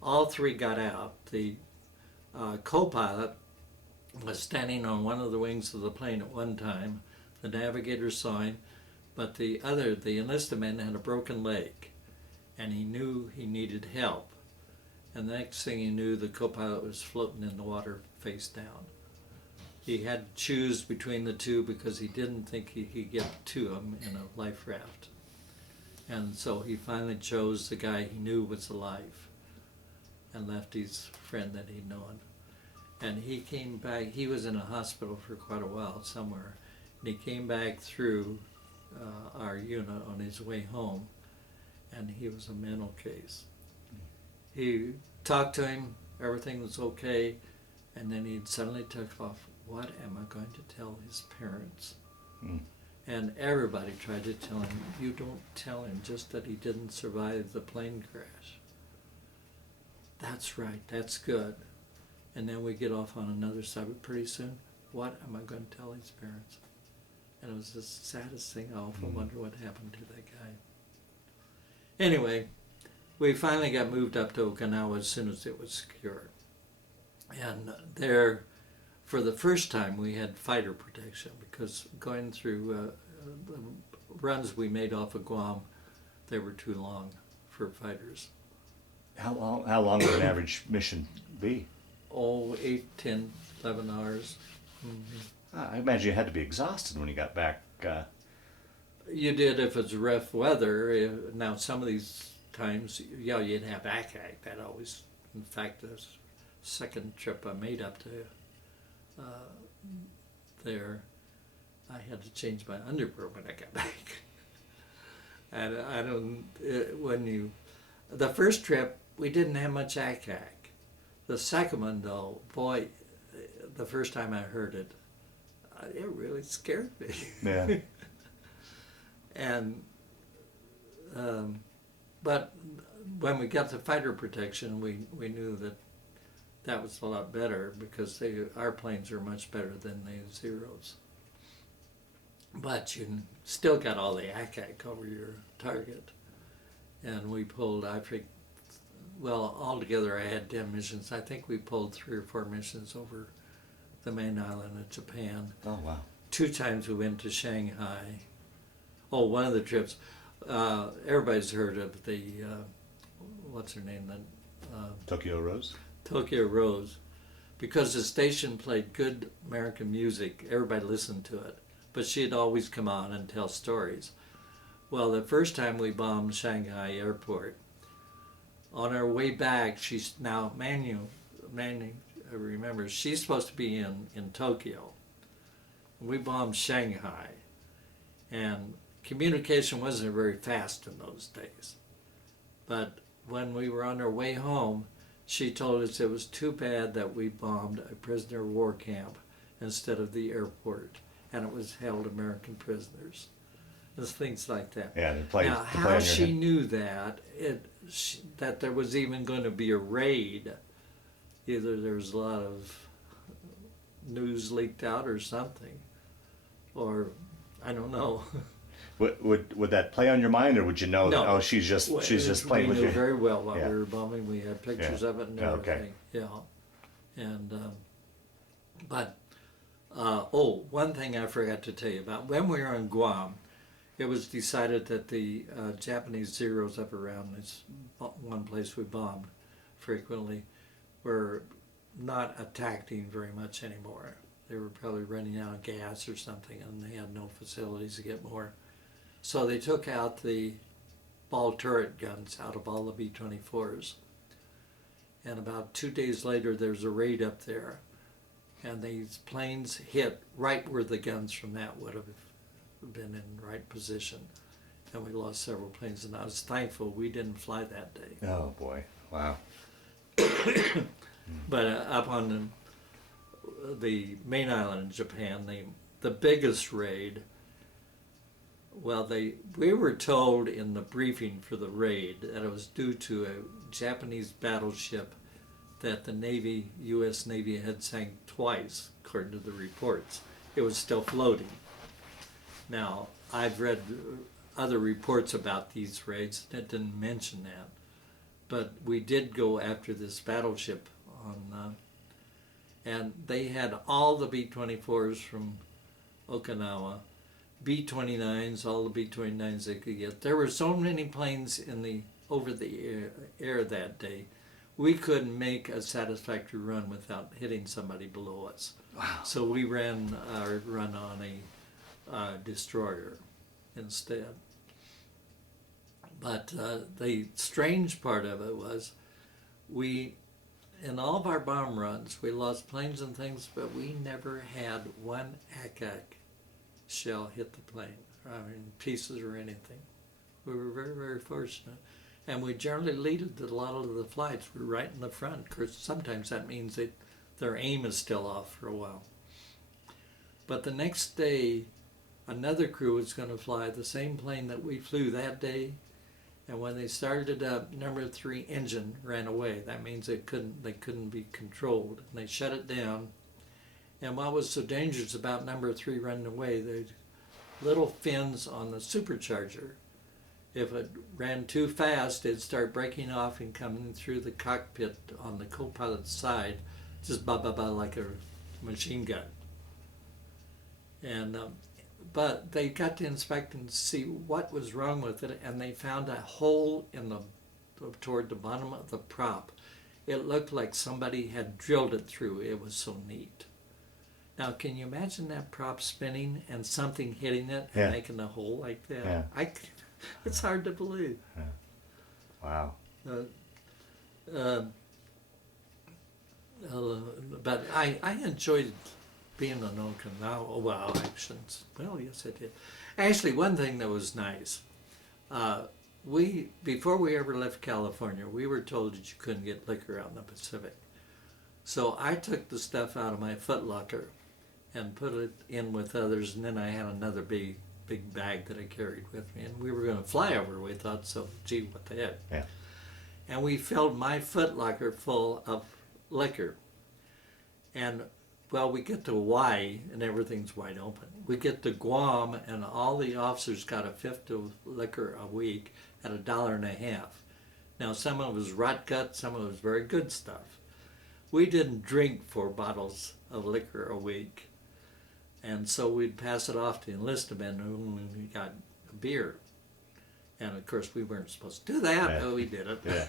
all 3 got out. The co-pilot was standing on one of the wings of the plane at one time. The navigator saw him, but the enlisted man had a broken leg, and he knew he needed help. And the next thing he knew, the co-pilot was floating in the water face down. He had to choose between the 2 because he didn't think he could get to them in a life raft. And so he finally chose the guy he knew was alive and left his friend that he'd known. And he came back. He was in a hospital for quite a while somewhere. And he came back through our unit on his way home, and he was a mental case. He talked to him, everything was okay, and then he suddenly took off. What am I going to tell his parents? Mm. And everybody tried to tell him, you don't tell him just that he didn't survive the plane crash. That's right, that's good. And then we get off on another subject pretty soon. What am I going to tell his parents? And it was the saddest thing. I often wonder what happened to that guy. Anyway, we finally got moved up to Okinawa as soon as it was secure. And there, for the first time, we had fighter protection because going through the runs we made off of Guam, they were too long for fighters. How long would an average mission be? Oh, 8, 10, 11 hours. I imagine you had to be exhausted when you got back. You did if it's rough weather. Now, some of these times, yeah, you'd have ACAC. That always, in fact, the second trip I made up to there, I had to change my underwear when I got back. And I don't, the first trip, we didn't have much ACAC. The second one, though, boy, the first time I heard it, it really scared me. Yeah. And, but when we got the fighter protection, we knew that that was a lot better because our planes are much better than the Zeros. But you still got all the ACAC over your target. And we pulled, altogether I had 10 missions. I think we pulled 3 or 4 missions over the main island of Japan. Oh, wow. 2 times we went to Shanghai. Oh, one of the trips, everybody's heard of the, what's her name? Tokyo Rose? Tokyo Rose. Because the station played good American music, everybody listened to it. But she'd always come on and tell stories. Well, the first time we bombed Shanghai airport, on our way back, she's now, Manu, I remember, she's supposed to be in Tokyo. We bombed Shanghai. And communication wasn't very fast in those days. But when we were on our way home, she told us it was too bad that we bombed a prisoner of war camp instead of the airport, and it was held American prisoners. There's things like that. Yeah, they play. Now, how she knew that, that there was even going to be a raid, either there was a lot of news leaked out or something, or I don't know. Would that play on your mind, or would you know that she's just playing with you? We knew very well what we were bombing. We had pictures of it and everything. Okay. Yeah, and but one thing I forgot to tell you about when we were on Guam, it was decided that the Japanese Zeros up around this one place we bombed frequently were not attacking very much anymore. They were probably running out of gas or something, and they had no facilities to get more. So they took out the ball turret guns out of all the B-24s. And about 2 days later, there's a raid up there. And these planes hit right where the guns from that would have been in right position. And we lost several planes. And I was thankful we didn't fly that day. Oh, boy. Wow. But up on the main island in Japan, the biggest raid, well, we were told in the briefing for the raid that it was due to a Japanese battleship that the U.S. Navy had sank twice, according to the reports. It was still floating. Now, I've read other reports about these raids that didn't mention that, but we did go after this battleship and they had all the B-24s from Okinawa, B-29s, all the B-29s they could get. There were so many planes over the air that day, we couldn't make a satisfactory run without hitting somebody below us. Wow. So we ran our run on a destroyer instead. But the strange part of it was in all of our bomb runs, we lost planes and things, but we never had one ACAC shell hit the plane, pieces or anything. We were very, very fortunate. And we generally leaded a lot of the flights. We were right in the front. Of course, sometimes that means their aim is still off for a while. But the next day, another crew was going to fly the same plane that we flew that day. And when they started it up, number 3 engine ran away. That means they couldn't be controlled. And they shut it down. And what was so dangerous about number 3 running away, the little fins on the supercharger, if it ran too fast, it'd start breaking off and coming through the cockpit on the co-pilot's side, just ba ba ba like a machine gun. And but they got to inspect and see what was wrong with it, and they found a hole in the toward the bottom of the prop. It looked like somebody had drilled it through. It was so neat. Now, can you imagine that prop spinning and something hitting it and making a hole like that? Yeah. It's hard to believe. Yeah. Wow. But I enjoyed being on Okinawa. Well, yes, I did. Actually, one thing that was nice, before we ever left California, we were told that you couldn't get liquor out in the Pacific. So I took the stuff out of my footlocker and put it in with others, and then I had another big bag that I carried with me, and we were going to fly over. We thought, so gee, what the heck? Yeah. And we filled my footlocker full of liquor. And well, we get to Hawaii and everything's wide open. We get to Guam and all the officers got a fifth of liquor a week at $1.50. Now some of it was rot gut, some of it was very good stuff. We didn't drink 4 bottles of liquor a week. And so we'd pass it off to enlisted men when we got a beer. And of course we weren't supposed to do that, but we did it. Yeah.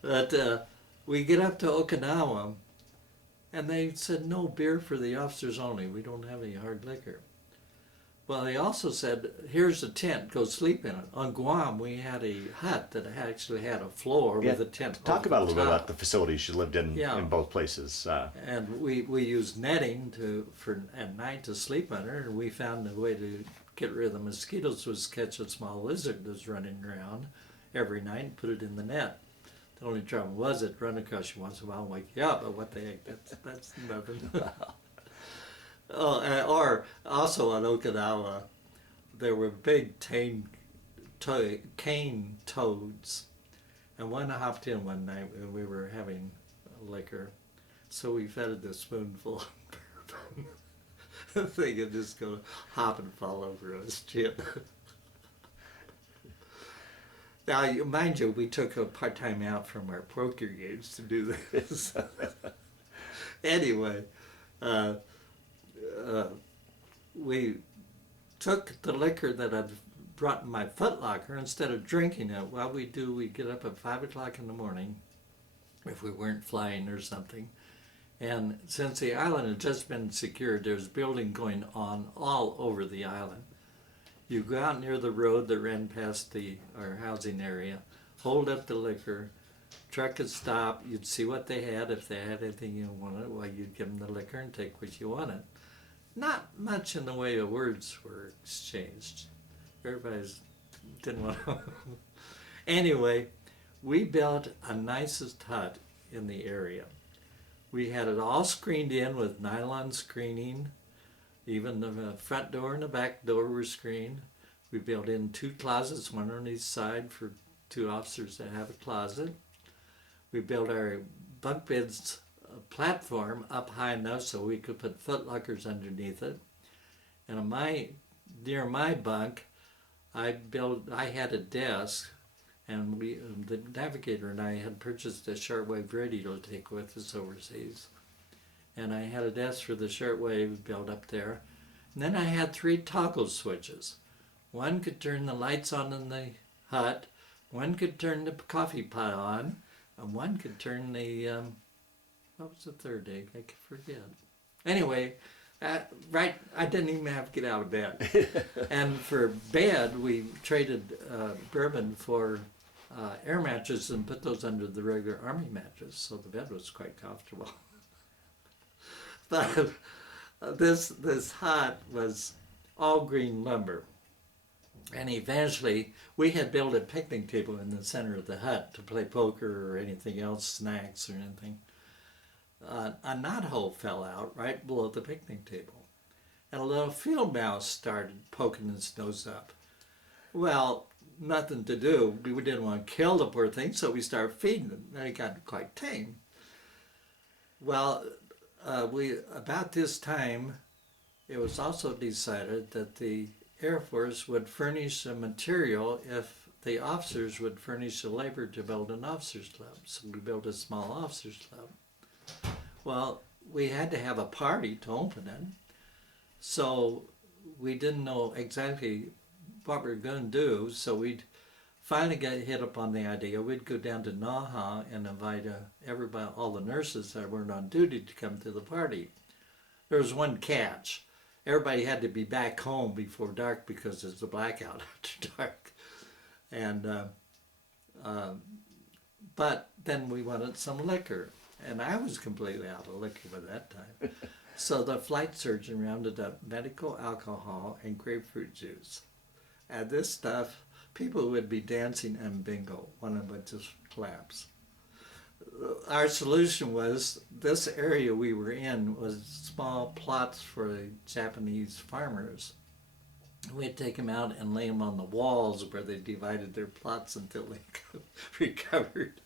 But we get up to Okinawa, and they said, no beer for the officers only. We don't have any hard liquor. Well, they also said, here's a tent, go sleep in it. On Guam, we had a hut that actually had a floor with a tent. Talk about a little bit about the facilities you lived in both places. And we used netting for at night to sleep under, and we found a way to get rid of the mosquitoes was catch a small lizard that was running around every night and put it in the net. The only trouble was it'd run across you once in a while and wake you up, but what the heck, that's nothing. Or also on Okinawa, there were big cane toads, and one hopped in one night when we were having liquor, so we fed it a spoonful of bourbon. The thing would just go hop and fall over us, Chip. Now, mind you, we took a part-time out from our poker games to do this. Anyway, we took the liquor that I'd brought in my footlocker. Instead of drinking it, what we do, we get up at 5 o'clock in the morning, if we weren't flying or something. And since the island had just been secured, there's building going on all over the island. You go out near the road that ran past our housing area, hold up the liquor, truck would stop, you'd see what they had. If they had anything you wanted, well, you'd give them the liquor and take what you wanted. Not much in the way of words were exchanged. Everybody's didn't want to. Anyway, we built a nicest hut in the area. We had it all screened in with nylon screening. Even the front door and the back door were screened. We built in 2 closets, one on each side for 2 officers to have a closet. We built our bunk beds platform up high enough so we could put footlockers underneath it. And near my bunk, I had a desk, and the navigator and I had purchased a shortwave radio to take with us overseas. And I had a desk for the shortwave built up there. And then I had 3 toggle switches. One could turn the lights on in the hut, one could turn the coffee pot on, and one could turn the, what was the third egg? I could forget. Anyway, I didn't even have to get out of bed. And for bed, we traded bourbon for air mattresses and put those under the regular Army mattress, so the bed was quite comfortable. But this hut was all green lumber. And eventually, we had built a picnic table in the center of the hut to play poker or anything else, snacks or anything. A knothole fell out right below the picnic table. And a little field mouse started poking its nose up. Well, nothing to do. We didn't want to kill the poor thing, so we started feeding it. And it got quite tame. Well, about this time, it was also decided that the Air Force would furnish the material if the officers would furnish the labor to build an officers club. So we built a small officers club. Well, we had to have a party to open it, so we didn't know exactly what we were going to do. So we'd finally got hit upon the idea we'd go down to Naha and invite everybody, all the nurses that weren't on duty, to come to the party. There was one catch. Everybody had to be back home before dark because it's a blackout after dark. And but then we wanted some liquor, and I was completely out of liquor by that time. So the flight surgeon rounded up medical alcohol and grapefruit juice. And this stuff, people would be dancing and bingo. One of them would just collapse. Our solution was, this area we were in was small plots for the Japanese farmers. We'd take them out and lay them on the walls where they divided their plots until they recovered.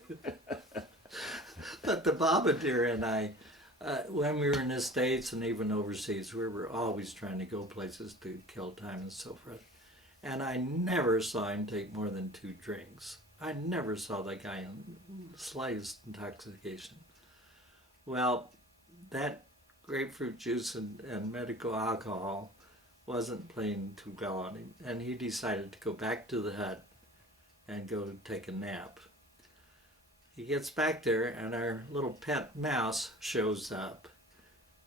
But the bombardier and I, when we were in the States and even overseas, we were always trying to go places to kill time and so forth. And I never saw him take more than 2 drinks. I never saw that guy in slightest intoxication. Well, that grapefruit juice and medical alcohol wasn't playing too well on him, and he decided to go back to the hut and go take a nap. He gets back there, and our little pet mouse shows up.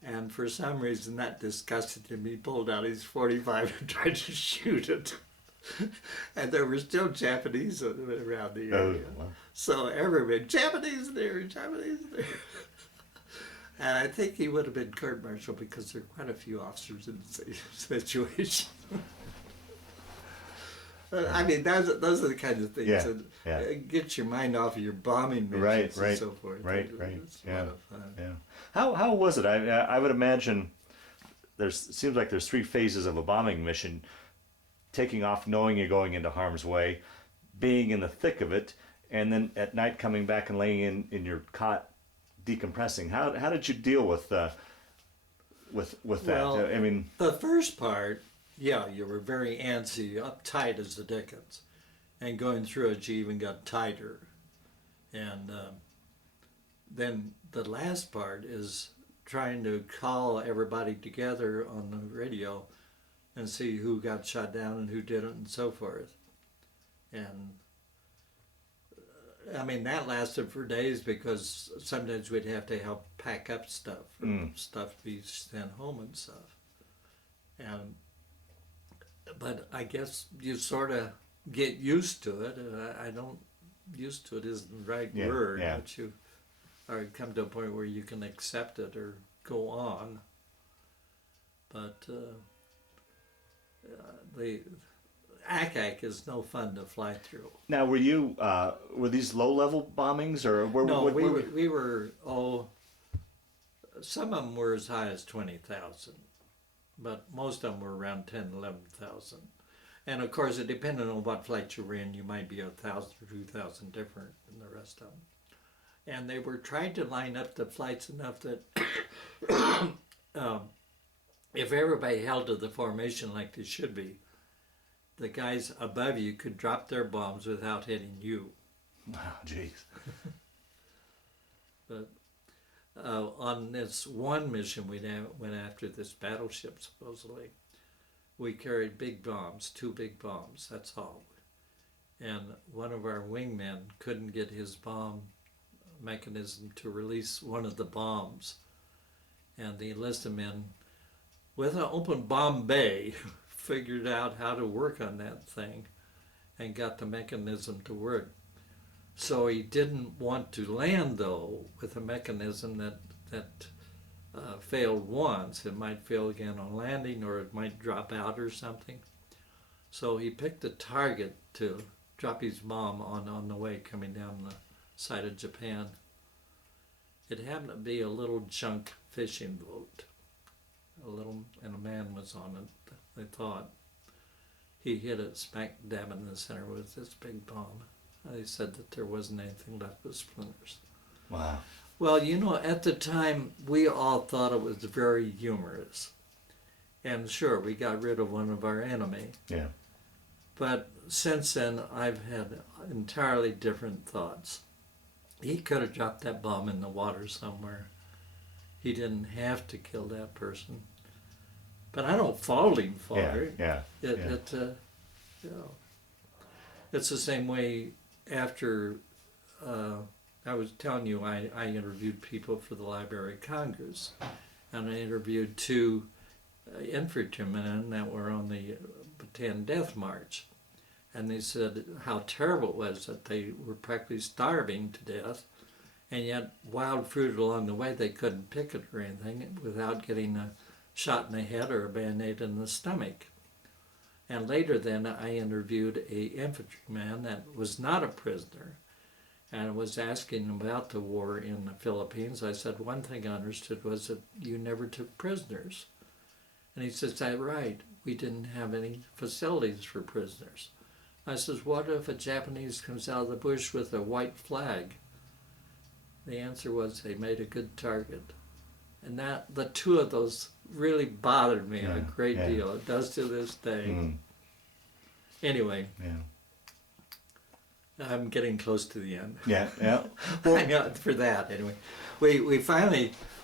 And for some reason that disgusted him. He pulled out his .45 and tried to shoot it. And there were still Japanese around the area. Oh, wow. So everybody, Japanese there, Japanese there. And I think he would have been court-martialed because there are quite a few officers in the same situation. I mean, those are the kinds of things that get your mind off of your bombing missions and so forth. Right. It's a lot of fun. Yeah. How was it? I would imagine seems like there's 3 phases of a bombing mission: taking off, knowing you're going into harm's way, being in the thick of it, and then at night coming back and laying in your cot, decompressing. How did you deal with that? Well, I mean, the first part, yeah, you were very antsy, uptight as the dickens, and going through it, you even got tighter. And then the last part is trying to call everybody together on the radio and see who got shot down and who didn't and so forth. And I mean, that lasted for days because sometimes we'd have to help pack up stuff, stuff to be sent home and stuff. But I guess you sort of get used to it. I don't, used to it isn't the right word, but you or come to a point where you can accept it or go on. But the ACAC is no fun to fly through. now were these low-level bombings or we were some of them were as high as 20,000, but most of them were around 10, 11,000. And of course, it depended on what flight you were in. You might be 1,000 or 2,000 different than the rest of them. And they were trying to line up the flights enough that if everybody held to the formation like they should be, the guys above you could drop their bombs without hitting you. Wow, jeez. But on this one mission we went after this battleship, supposedly, we carried big bombs, 2 big bombs, that's all. And one of our wingmen couldn't get his bomb mechanism to release one of the bombs. And the enlisted men, with an open bomb bay, figured out how to work on that thing and got the mechanism to work. So he didn't want to land, though, with a mechanism that failed once. It might fail again on landing, or it might drop out or something. So he picked a target to drop his bomb on the way coming down the side of Japan. It happened to be a little junk fishing boat. And a man was on it, they thought. He hit it smack dab in the center with this big bomb. They said that there wasn't anything left but splinters. Wow. Well, you know, at the time, we all thought it was very humorous. And sure, we got rid of one of our enemy. Yeah. But since then, I've had entirely different thoughts. He could have dropped that bomb in the water somewhere, he didn't have to kill that person. But I don't fault him for it. You know, it's the same way after I was telling you I interviewed people for the Library of Congress, and I interviewed two infantrymen that were on the Bataan Death March, and they said how terrible it was that they were practically starving to death, and yet wild fruit along the way they couldn't pick it or anything without getting a shot in the head or a band-aid in the stomach. And later then I interviewed a infantryman that was not a prisoner, and I was asking him about the war in the Philippines. I said, one thing I understood was that you never took prisoners. And he says, that's right, we didn't have any facilities for prisoners. I says, what if a Japanese comes out of the bush with a white flag? The answer was they made a good target. And that the two of those really bothered me a great deal. It does to this day. Anyway, I'm getting close to the end. Well, for that, anyway.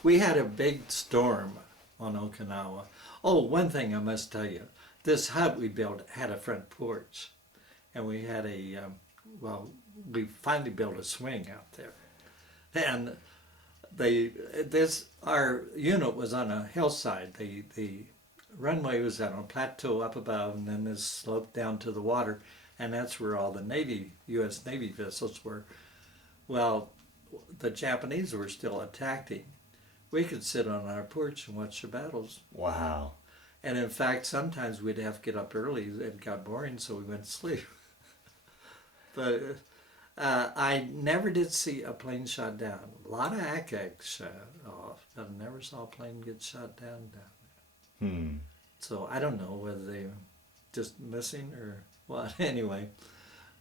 We had a big storm on Okinawa. Oh, one thing I must tell you. This hut we built had a front porch. And we had we finally built a swing out there. And our unit was on a hillside. The runway was on a plateau up above, and then this sloped down to the water, and that's where all the U.S. Navy vessels were. Well, the Japanese were still attacking. We could sit on our porch and watch the battles. Wow. And in fact, sometimes we'd have to get up early. It got boring, so we went to sleep. But I never did see a plane shot down. A lot of ACACs shot off, but I never saw a plane get shot down there. So I don't know whether they were just missing or what. Anyway,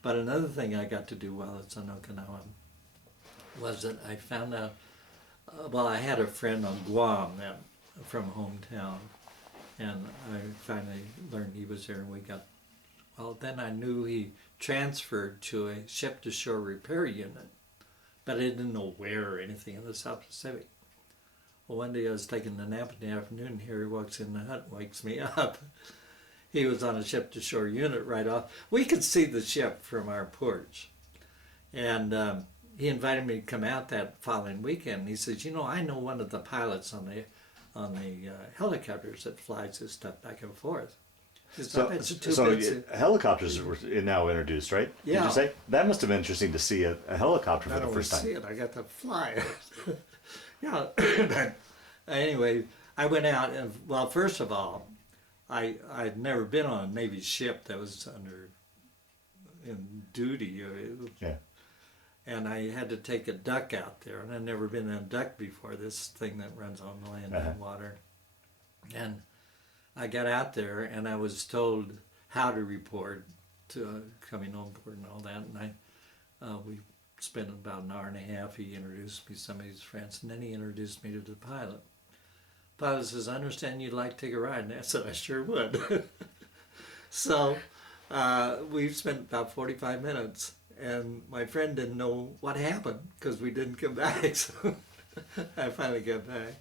but another thing I got to do while I was on Okinawa was that I found out, I had a friend on Guam from hometown, and I finally learned he was there, and then I knew he transferred to a ship-to-shore repair unit, but I didn't know where or anything in the South Pacific. Well, one day I was taking a nap in the afternoon, and here he walks in the hut and wakes me up. He was on a ship-to-shore unit right off. We could see the ship from our porch. And he invited me to come out that following weekend. He says, I know one of the pilots on the helicopters that flies this stuff back and forth. So helicopters were now introduced, right? Yeah. Did you say? That must have been interesting to see a helicopter for the first time. I don't see it. I got to fly it. Yeah. Anyway, I went out and, first of all, I'd never been on a Navy ship that was in duty. And I had to take a duck out there, and I'd never been in a duck before, this thing that runs on the land and water. And I got out there, and I was told how to report to coming on board and all that. And we spent about an hour and a half. He introduced me to some of his friends, and then he introduced me to the pilot. The pilot says, I understand you'd like to take a ride. And I said, I sure would. So we spent about 45 minutes, and my friend didn't know what happened because we didn't come back. So I finally got back.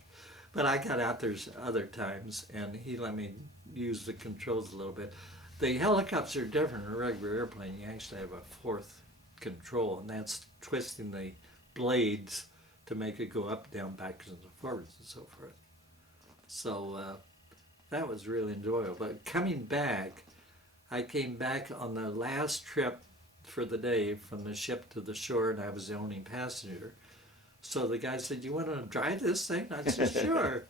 But I got out there other times, and he let me use the controls a little bit. The helicopters are different than a regular airplane. You actually have a fourth control, and that's twisting the blades to make it go up, down, backwards, and forwards, and so forth. So that was really enjoyable. But coming back, I came back on the last trip for the day from the ship to the shore, and I was the only passenger. So the guy said, you want to drive this thing? I said, sure.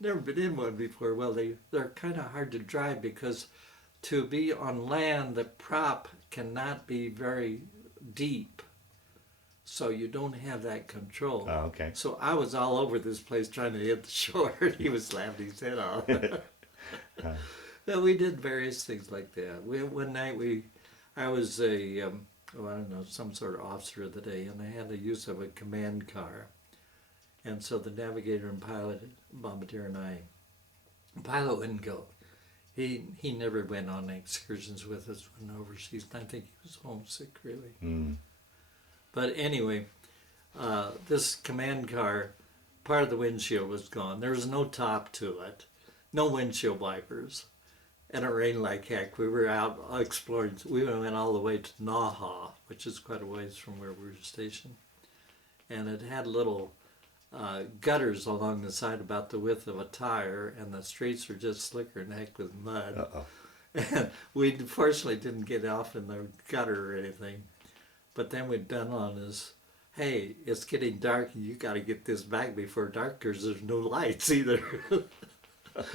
Never been in one before. Well, they're kind of hard to drive because to be on land, the prop cannot be very deep. So you don't have that control. Oh, okay. So I was all over this place trying to hit the shore, and he was laughing his head off. But we did various things like that. One night I was some sort of officer of the day, and I had the use of a command car. And so the navigator and pilot, Bombardier and the pilot wouldn't go. He never went on excursions with us when overseas. I think he was homesick, really. But anyway, this command car part of the windshield was gone. There was no top to it, no windshield wipers, and it rained like heck. We were out exploring. We went all the way to Naha, which is quite a ways from where we were stationed, and it had little gutters along the side about the width of a tire, and the streets were just slicker than heck with mud. Uh-oh. And we fortunately didn't get off in the gutter or anything. But then we'd done on is, hey, it's getting dark and you got to get this back before dark because there's no lights either.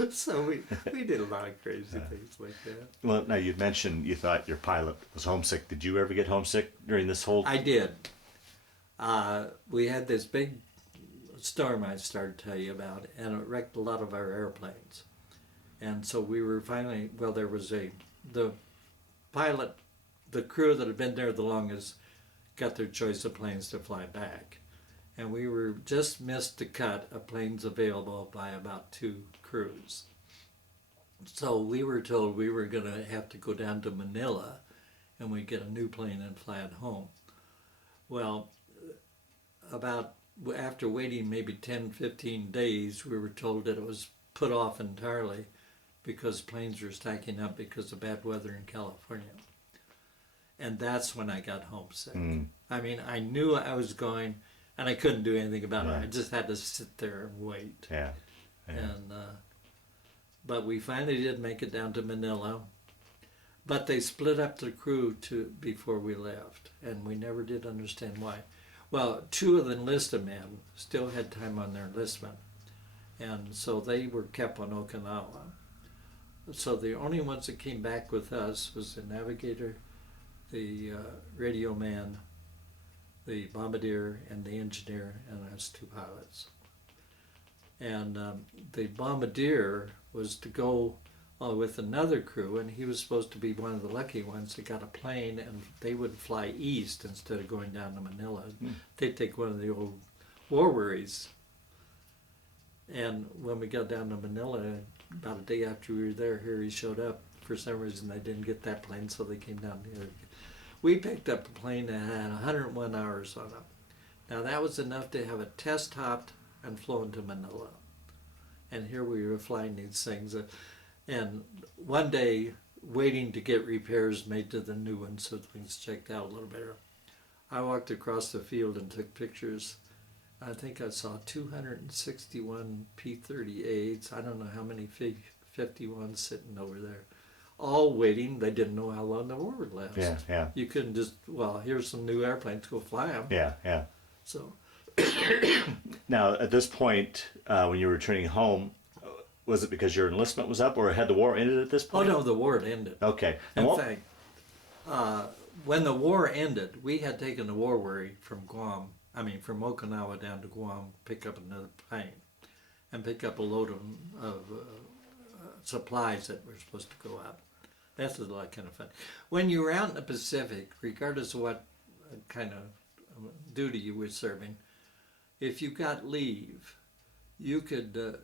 So we did a lot of crazy things like that. Well, now you mentioned you thought your pilot was homesick. Did you ever get homesick during this whole? I did. We had this big storm I started to tell you about, and it wrecked a lot of our airplanes. And so we were finally, well, there was the pilot, the crew that had been there the longest got their choice of planes to fly back. And we were just missed the cut of planes available by about 2 crews. So we were told we were going to have to go down to Manila and we'd get a new plane and fly it home. Well, after waiting maybe 10, 15 days, we were told that it was put off entirely because planes were stacking up because of bad weather in California. And that's when I got homesick. I mean, I knew I was going, and I couldn't do anything about it. I just had to sit there and wait. Yeah. And but we finally did make it down to Manila. But they split up the crew before we left, and we never did understand why. Well, 2 of the enlisted men still had time on their enlistment, and so they were kept on Okinawa. So the only ones that came back with us was the navigator, the radio man, the bombardier, and the engineer, and us 2 pilots. And the bombardier was to go with another crew, and he was supposed to be one of the lucky ones that got a plane, and they would fly east instead of going down to Manila. They'd take one of the old WWIIs. And when we got down to Manila, about a day after we were there, here he showed up. For some reason, they didn't get that plane, so they came down here. We picked up a plane that had 101 hours on it. Now, that was enough to have it test hopped and flown to Manila. And here we were flying these things. And one day, waiting to get repairs made to the new ones so things checked out a little better, I walked across the field and took pictures. I think I saw 261 P-38s. I don't know how many 51s sitting over there, all waiting. They didn't know how long the war would last. Yeah. You couldn't just, well, here's some new airplanes, go fly them. Yeah. So. Now, at this point, when you were returning home, was it because your enlistment was up, or had the war ended at this point? Oh no, the war had ended. Okay. In fact, when the war ended, we had taken the WWII from from Okinawa down to Guam, pick up another plane, and pick up a load of supplies that were supposed to go up. That's a lot kind of fun. When you were out in the Pacific, regardless of what kind of duty you were serving, if you got leave, you could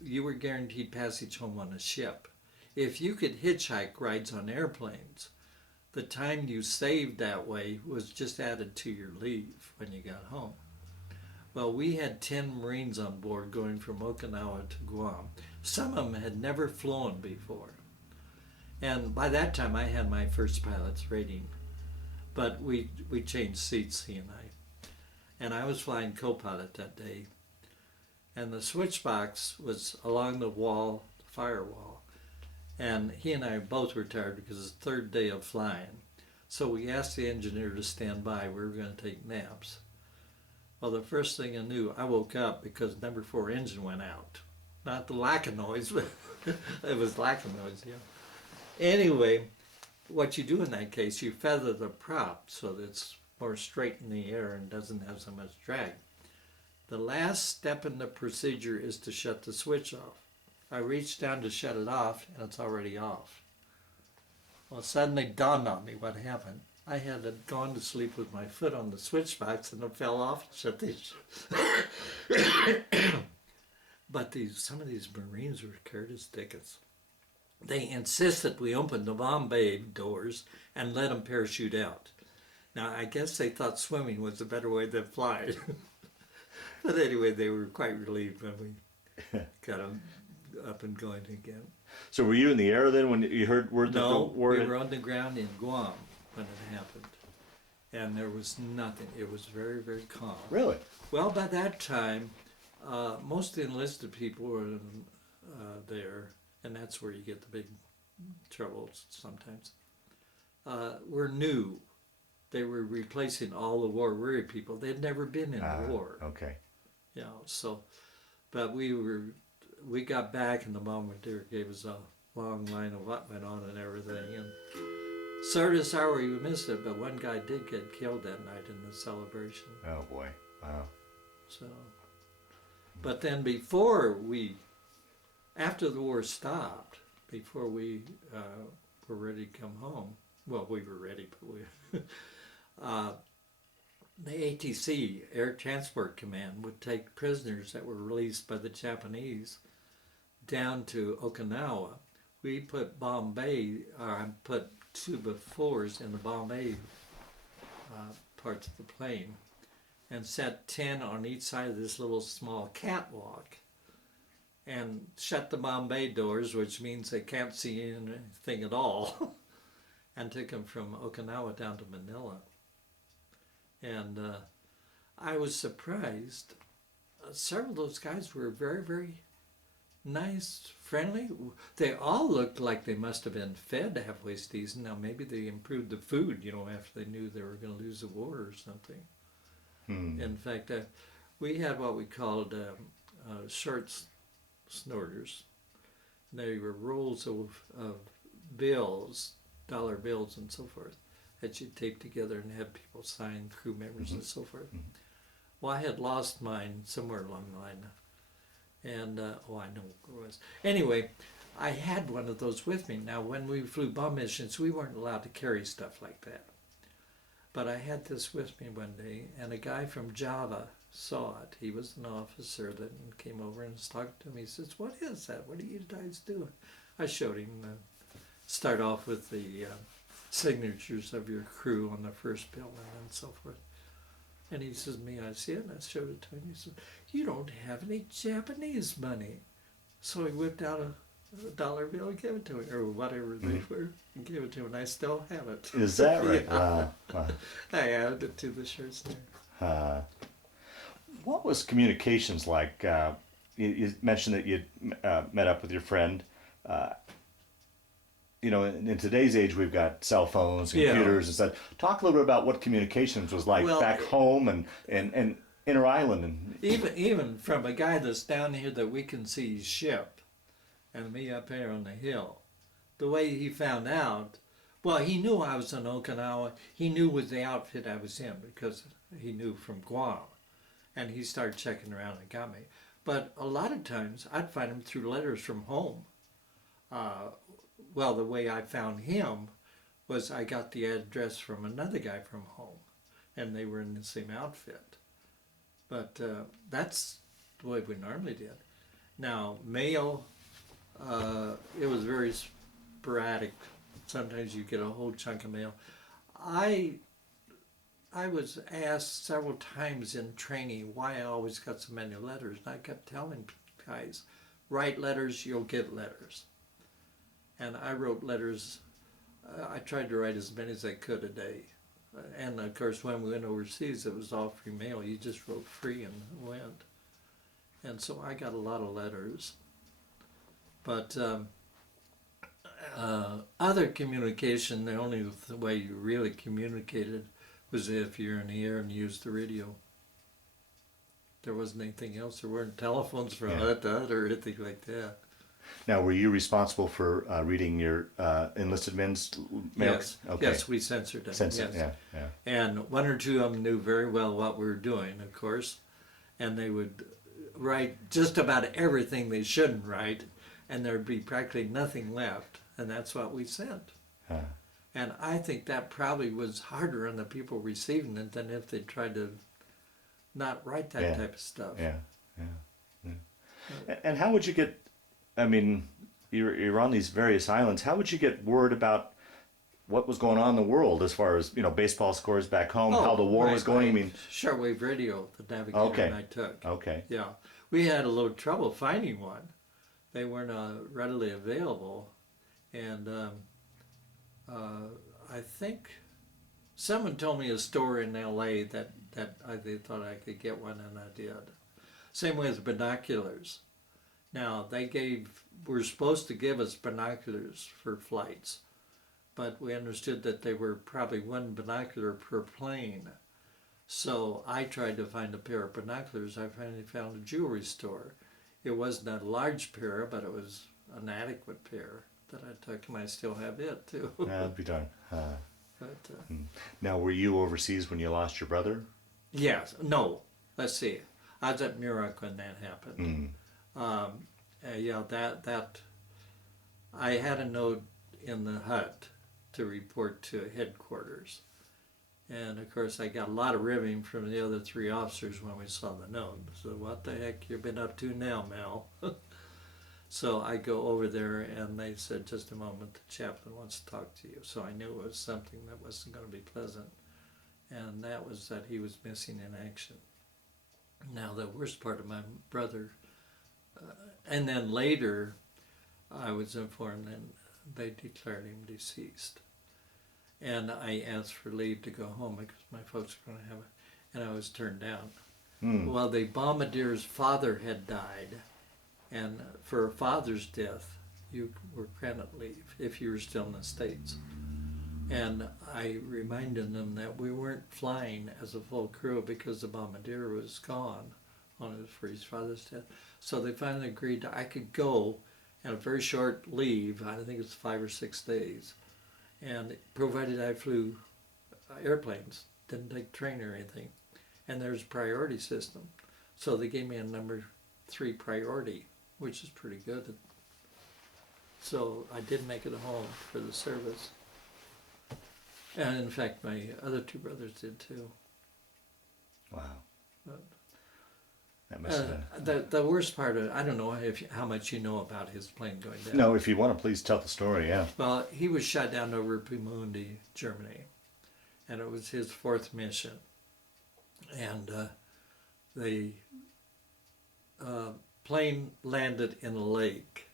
you were guaranteed passage home on a ship. If you could hitchhike rides on airplanes, the time you saved that way was just added to your leave when you got home. Well, we had 10 Marines on board going from Okinawa to Guam. Some of them had never flown before. And by that time, I had my first pilot's rating. But we changed seats, he and I. And I was flying co-pilot that day. And the switch box was along the wall, the firewall. And he and I both were tired because it's the 3rd day of flying. So we asked the engineer to stand by. We were going to take naps. Well, the first thing I knew, I woke up because number 4 engine went out. Not the lack of noise, but it was lack of noise, yeah. Anyway, what you do in that case, you feather the prop so that it's more straight in the air and doesn't have so much drag. The last step in the procedure is to shut the switch off. I reached down to shut it off, and it's already off. Well, it suddenly dawned on me what happened. I had gone to sleep with my foot on the switch box, and it fell off and shut these. But some of these Marines were scared as dickens. They insisted we open the bomb bay doors and let them parachute out. Now, I guess they thought swimming was a better way than flying. But anyway, they were quite relieved when we got them up and going again. So were you in the air then when you heard word that the No, war we had... were on the ground in Guam when it happened. And there was nothing. It was very, very calm. Really? Well, by that time, most of the enlisted people were there, and that's where you get the big troubles sometimes, were new. They were replacing all the war-weary people. They'd never been in war. Okay. You know, so, but we got back, and the bombardier gave us a long line of what went on and everything, and sort of sorry we missed it, but one guy did get killed that night in the celebration. Oh boy, wow. So, but then after the war stopped, before we were ready to come home, well, we were ready, but we, the ATC, Air Transport Command, would take prisoners that were released by the Japanese down to Okinawa. We put put 2x4s in the Bombay parts of the plane and set 10 on each side of this little small catwalk and shut the Bombay doors, which means they can't see anything at all, and took them from Okinawa down to Manila. And I was surprised. Several of those guys were very, very nice, friendly. They all looked like they must have been fed halfway decent. Now maybe they improved the food, you know, after they knew they were going to lose the war or something. In fact, we had what we called short snorters. They were rolls of bills, dollar bills and so forth, that you tape together and have people sign, crew members and so forth. Well, I had lost mine somewhere along the line. And, I know where it was. Anyway, I had one of those with me. Now, when we flew bomb missions, we weren't allowed to carry stuff like that. But I had this with me one day, and a guy from Java saw it. He was an officer that came over and was talking to me. He says, "What is that? What are you guys doing?" I showed him, start off with the signatures of your crew on the first bill and so forth. And he says, "May I see it?" And I showed it to him. He said, "You don't have any Japanese money." So he whipped out a dollar bill and gave it to me, or whatever they were, and gave it to him, and I still have it. Is that right? Yeah. Wow. I added it to the shirts there. What was communications like? You mentioned that you met up with your friend. You know, in today's age, we've got cell phones, computers, and stuff. Talk a little bit about what communications was like back home and inter-island. And even from a guy that's down here that we can see his ship, and me up here on the hill, the way he found out, well, he knew I was in Okinawa. He knew with the outfit I was in because he knew from Guam, and he started checking around and got me. But a lot of times, I'd find him through letters from home. Well, the way I found him was I got the address from another guy from home, and they were in the same outfit. But that's the way we normally did. Now, mail, it was very sporadic. Sometimes you get a whole chunk of mail. I was asked several times in training why I always got so many letters, and I kept telling guys, write letters, you'll get letters. And I wrote letters. I tried to write as many as I could a day. And of course, when we went overseas, it was all free mail. You just wrote free and went. And so I got a lot of letters. But other communication, the only way you really communicated was if you're in the air and used the radio. There wasn't anything else. There weren't telephones for that or anything like that. Now, were you responsible for reading your enlisted men's mail? Yes, Okay. yes, we censored them. Censored, yes. yeah. And one or two of them knew very well what we were doing, of course, and they would write just about everything they shouldn't write, and there'd be practically nothing left, and that's what we sent. And I think that probably was harder on the people receiving it than if they tried to not write that type of stuff. Yeah. And how would you get, I mean, you're on these various islands, how would you get word about what was going on in the world as far as, baseball scores back home, how the war was going. I mean, shortwave radio, the navigator okay. and I took. Okay. Yeah, we had a little trouble finding one. They weren't readily available, and I think someone told me a store in L.A. that they thought I could get one, and I did. Same with binoculars. Now were supposed to give us binoculars for flights, but we understood that they were probably one binocular per plane. So I tried to find a pair of binoculars. I finally found a jewelry store. It wasn't a large pair, but it was an adequate pair that I took, and I still have it too. That'd be done. But, Now, were you overseas when you lost your brother? yes, no. Let's see. I was at Muroc when that happened. Yeah, that I had a note in the hut to report to headquarters. And of course I got a lot of ribbing from the other three officers when we saw the note. So what the heck you been up to now, Mel? So I go over there and they said, just a moment, the chaplain wants to talk to you. So I knew it was something that wasn't going to be pleasant. And that was that he was missing in action. Now the worst part of my brother, and then later I was informed that they declared him deceased. And I asked for leave to go home because my folks were going to have it, and I was turned down. Well, the bombardier's father had died, and for a father's death, you were granted leave if you were still in the States. And I reminded them that we weren't flying as a full crew because the bombardier was gone for his father's death. So they finally agreed that I could go on a very short leave, I think it was 5 or 6 days, and provided I flew airplanes, didn't take train or anything. And there's a priority system. So they gave me a number 3 priority, which is pretty good. So I did make it home for the service. And in fact, my other 2 brothers did too. Wow. But, that must have been... the worst part of it, I don't know how much you know about his plane going down. No, if you want to, please tell the story, yeah. Well, he was shot down over Piemonte, Germany, and it was his 4th mission. And the plane landed in a lake,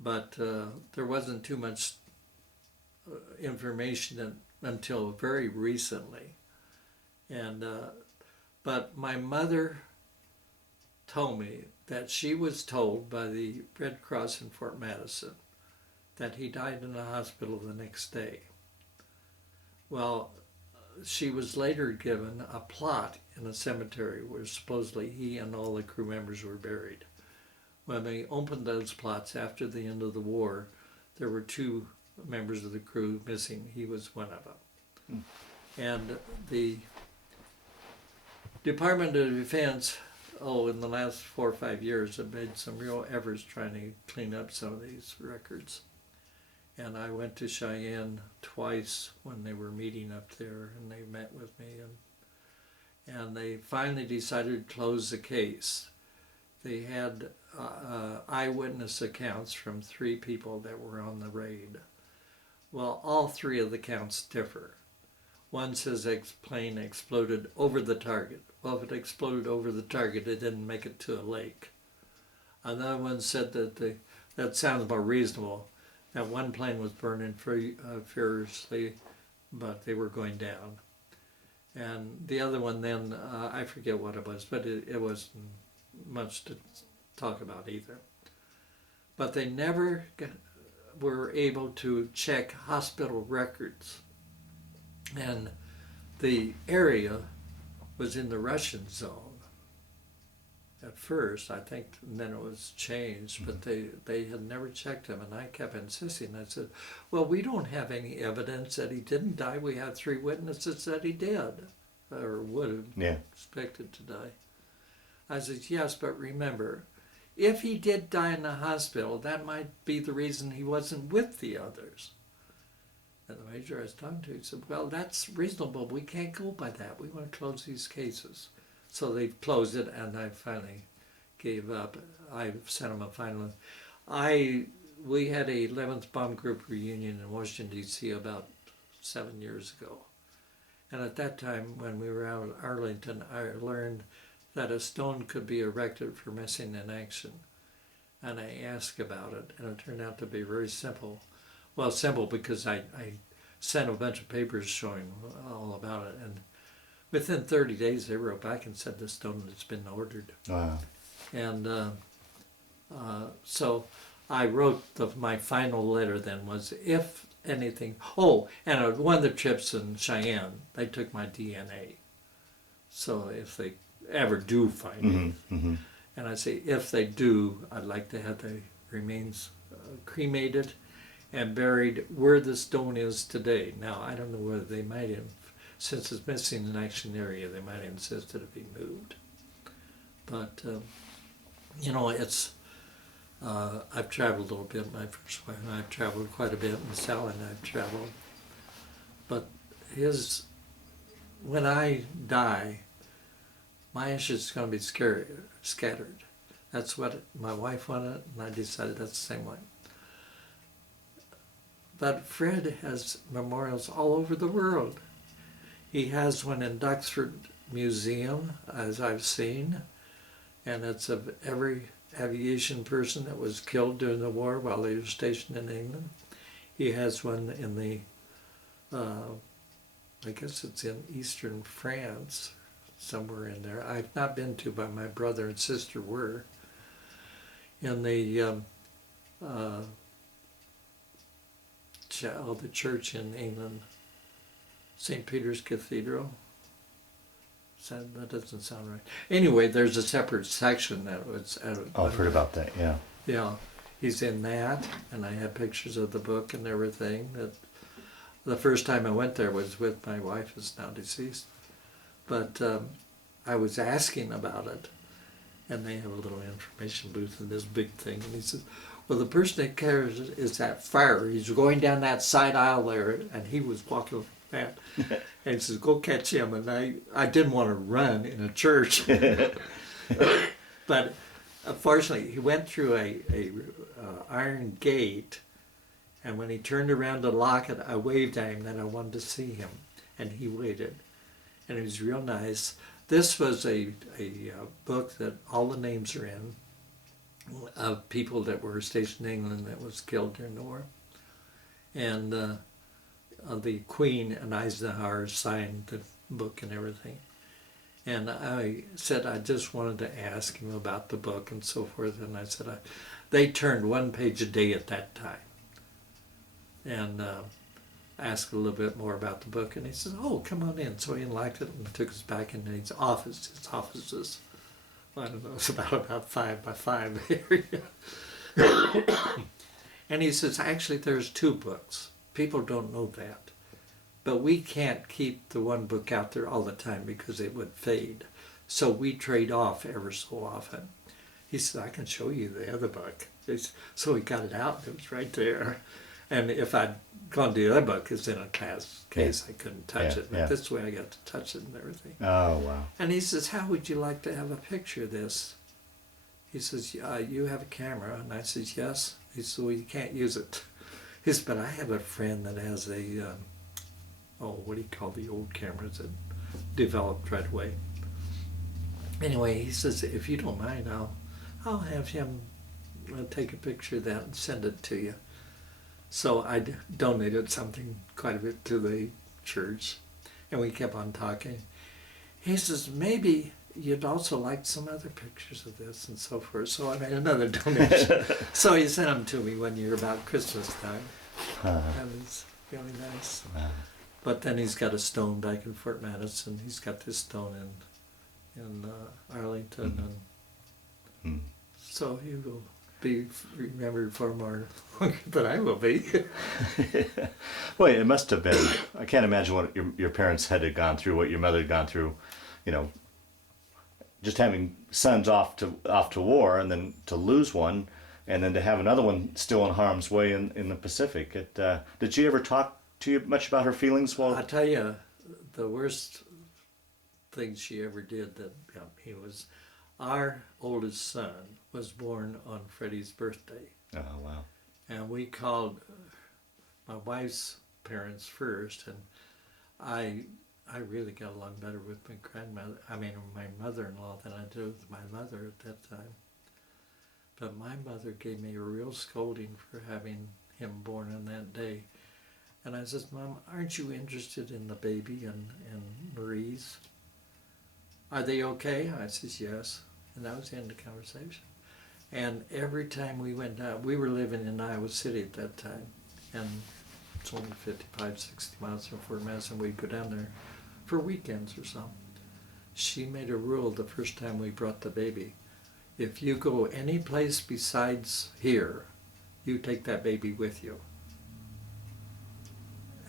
but there wasn't too much information until very recently. And but my mother told me that she was told by the Red Cross in Fort Madison that he died in the hospital the next day. Well, she was later given a plot in a cemetery where supposedly he and all the crew members were buried. When they opened those plots after the end of the war, there were 2 members of the crew missing. He was one of them. And the Department of Defense, in the last 4 or 5 years, have made some real efforts trying to clean up some of these records. And I went to Cheyenne twice when they were meeting up there, and they met with me, and they finally decided to close the case. They had eyewitness accounts from 3 people that were on the raid. Well, all 3 of the accounts differ. One says the plane exploded over the target. Well, if it exploded over the target, it didn't make it to a lake. Another one said that sounds more reasonable, that one plane was burning furiously, but they were going down. And the other one then, I forget what it was, but it wasn't much to talk about either. But they never were able to check hospital records. And the area was in the Russian zone at first, I think, and then it was changed, but they had never checked him, and I kept insisting. I said, well, we don't have any evidence that he didn't die. We have 3 witnesses that he did, or would have expected to die. I said, yes, but remember, if he did die in the hospital, that might be the reason he wasn't with the others. And the major I was talking to, he said, well, that's reasonable. We can't go by that. We want to close these cases. So they closed it, and I finally gave up. I sent him a final. I we had a 11th Bomb Group reunion in Washington, D.C. about 7 years ago. And at that time, when we were out in Arlington, I learned that a stone could be erected for missing in action. And I asked about it, and it turned out to be very simple. Well, simple because I sent a bunch of papers showing all about it. And within 30 days, they wrote back and said the stone has been ordered. Wow. And so I wrote my final letter then was, if anything, and on one of the trips in Cheyenne, they took my DNA. So if they ever do find it, and I say, if they do, I'd like to have the remains cremated and buried where the stone is today. Now, I don't know whether they might have, since it's missing in action area, they might insist that it be moved. But, it's, I've traveled a little bit, my first wife and I've traveled quite a bit, and Sal and I've traveled. But when I die, my ashes is going to be scattered. That's what my wife wanted, and I decided that's the same way. But Fred has memorials all over the world. He has one in Duxford Museum, as I've seen, and it's of every aviation person that was killed during the war while they were stationed in England. He has one in the, I guess it's in eastern France, somewhere in there. I've not been to, but my brother and sister were. In the church in England, St. Peter's Cathedral. That doesn't sound right. Anyway, there's a separate section that was... I've heard about that, yeah. Yeah, he's in that, and I have pictures of the book and everything. That the first time I went there was with my wife, who's now deceased. But I was asking about it, and they have a little information booth in this big thing, and he says, well, the person that carries it is that fire. He's going down that side aisle there, and he was walking that. And he says, go catch him. And I didn't want to run in a church. But fortunately, he went through a iron gate, and when he turned around to lock it, I waved at him that I wanted to see him, and he waited. And it was real nice. This was a book that all the names are in, of people that were stationed in England that was killed during the war. And the Queen and Eisenhower signed the book and everything. And I said I just wanted to ask him about the book and so forth. And I said they turned one page a day at that time. And asked a little bit more about the book. And he said, oh, come on in. So he unlocked it and took us back into his office. His office is, I don't know, it's about 5 by 5 area. And he says, actually, there's 2 books. People don't know that. But we can't keep the one book out there all the time because it would fade. So we trade off ever so often. He said, I can show you the other book. So he got it out, and it was right there. And if I'd gone to the other book, it's in a case, I couldn't touch it. But this way I got to touch it and everything. Oh, wow. And he says, how would you like to have a picture of this? He says, you have a camera? And I says, yes. He said, well, you can't use it. He said, but I have a friend that has a, what do you call the old cameras that developed right away? Anyway, he says, if you don't mind, I'll have him take a picture of that and send it to you. So I donated something quite a bit to the church, and we kept on talking. He says, maybe you'd also like some other pictures of this and so forth. So I made another donation. So he sent them to me one year about Christmas time. That was really nice. But then he's got a stone back in Fort Madison. He's got this stone in Arlington. And so he will be remembered for more longer than I will be. Well, it must have been. I can't imagine what your parents had gone through, what your mother had gone through, just having sons off to war, and then to lose one, and then to have another one still in harm's way in the Pacific. Did she ever talk to you much about her feelings? Well, I tell you, the worst thing she ever did that got me was our oldest son was born on Freddie's birthday. oh wow! and we called my wife's parents first, and I really got along better with my my mother-in-law than I did with my mother at that time. But my mother gave me a real scolding for having him born on that day. And I said, Mom, aren't you interested in the baby and Marie's? Are they okay? I says, yes. And that was the end of the conversation. And every time we went down, we were living in Iowa City at that time, and it's only 55, 60 miles from Fort Madison. We'd go down there for weekends or something. She made a rule the first time we brought the baby. If you go any place besides here, you take that baby with you.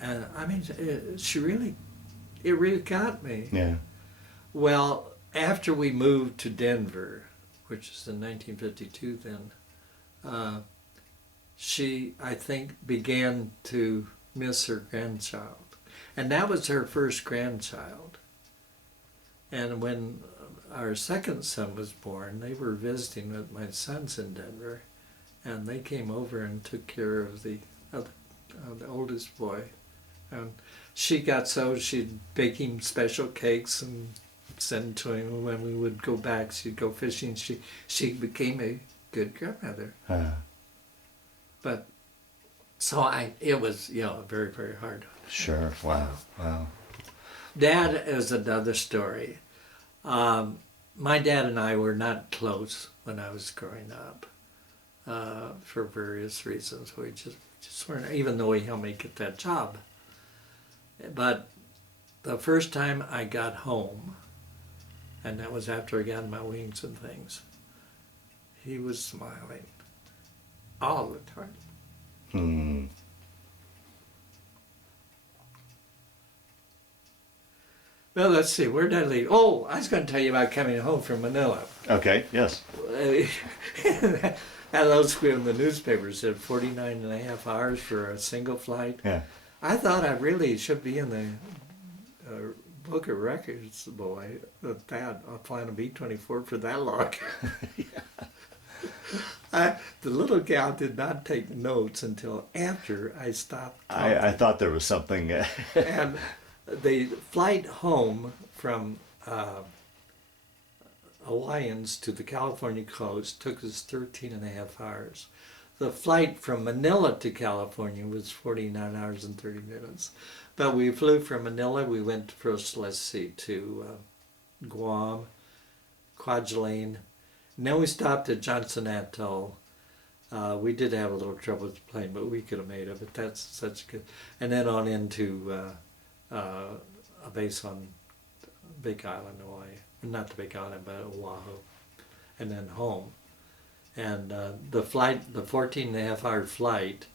And I mean, it really got me. Yeah. Well, after we moved to Denver, which is in 1952 then, she, I think, began to miss her grandchild. And that was her first grandchild. And when our second son was born, they were visiting with my sons in Denver, and they came over and took care of the oldest boy. And she got so she'd bake him special cakes and send to him. When we would go back, she'd go fishing. She became a good grandmother. But so it was very, very hard. Sure. Wow. Dad is another story. My dad and I were not close when I was growing up, for various reasons. We just weren't, even though he helped me get that job. But the first time I got home, and that was after I got my wings and things, he was smiling all the time. Well, let's see, where did I leave? Oh, I was going to tell you about coming home from Manila. Okay, yes. And those in the newspaper said 49 and a half hours for a single flight. Yeah. I thought I really should be in the book of records, boy, that I'll fly on a B-24 for that long. The little gal did not take notes until after I stopped talking. I thought there was something. And the flight home from Hawaiians to the California coast took us 13 and a half hours. The flight from Manila to California was 49 hours and 30 minutes. But we flew from Manila. We went first, to Guam, Kwajalein. And then we stopped at Johnson Atoll. We did have a little trouble with the plane, but we could have made it. But that's such good. And then on into a base on Big Island, Hawaii. Not the Big Island, but Oahu. And then home. And the 14 and a half hour flight,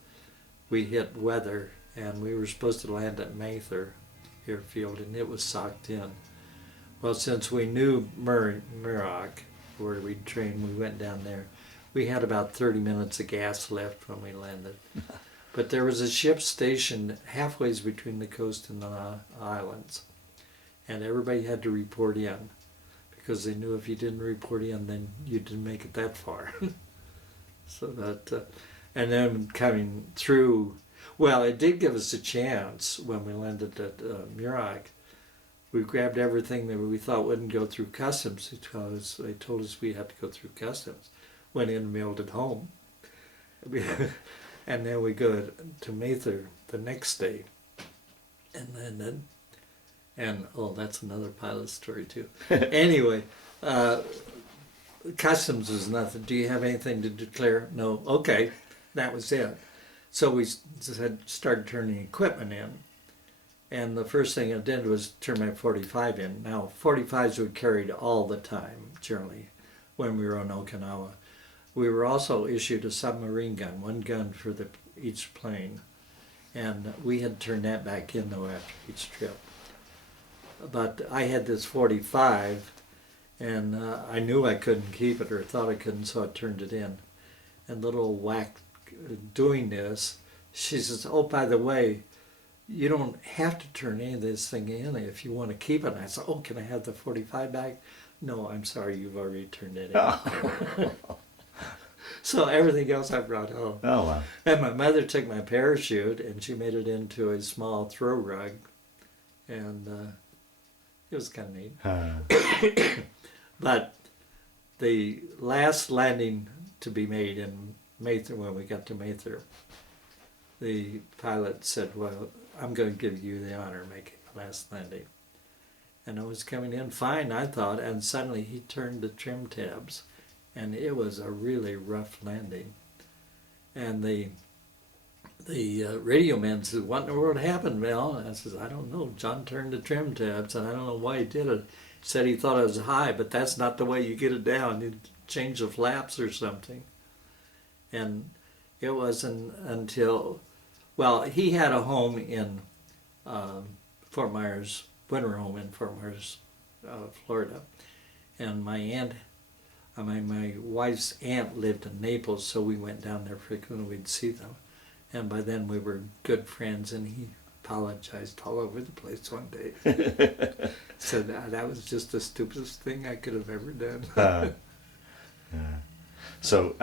we hit weather, and we were supposed to land at Mather Airfield, and it was socked in. Well, since we knew Muroc, where we'd trained, we went down there. We had about 30 minutes of gas left when we landed. But there was a ship stationed halfway between the coast and the islands, and everybody had to report in, because they knew if you didn't report in, then you didn't make it that far. So that, and then coming through, well, it did give us a chance when we landed at Muroc. We grabbed everything that we thought wouldn't go through customs, because they told us we had to go through customs. Went in and mailed it home. And then we go to Mather the next day. And oh, that's another pilot story too. Anyway, customs was nothing. Do you have anything to declare? No. Okay, that was it. So we started turning equipment in. And the first thing I did was turn my 45 in. Now, 45s were carried all the time, generally, when we were on Okinawa. We were also issued a submarine gun, one gun for each plane. And we had turned that back in, though, after each trip. But I had this 45, and I knew I couldn't keep it, or thought I couldn't, so I turned it in. And little whack doing this, she says, oh, by the way, you don't have to turn any of this thing in if you want to keep it. And I said, oh, can I have the 45 back? No, I'm sorry, you've already turned it in. So everything else I brought home. Oh, wow. And my mother took my parachute and she made it into a small throw rug. And it was kind of neat. But the last landing to be made in Mather, when we got to Mather, the pilot said, well, I'm going to give you the honor of making the last landing. And I was coming in fine, I thought, and suddenly he turned the trim tabs, and it was a really rough landing. And the radio man said, what in the world happened, Mel? And I said, I don't know. John turned the trim tabs, and I don't know why he did it. He said he thought it was high, but that's not the way you get it down. You change the flaps or something. And it wasn't until, well, he had a home in Fort Myers, winter home in Fort Myers, Florida. And my wife's aunt lived in Naples, so we went down there frequently. We'd see them. And by then we were good friends, and he apologized all over the place one day. Said that was just the stupidest thing I could have ever done. So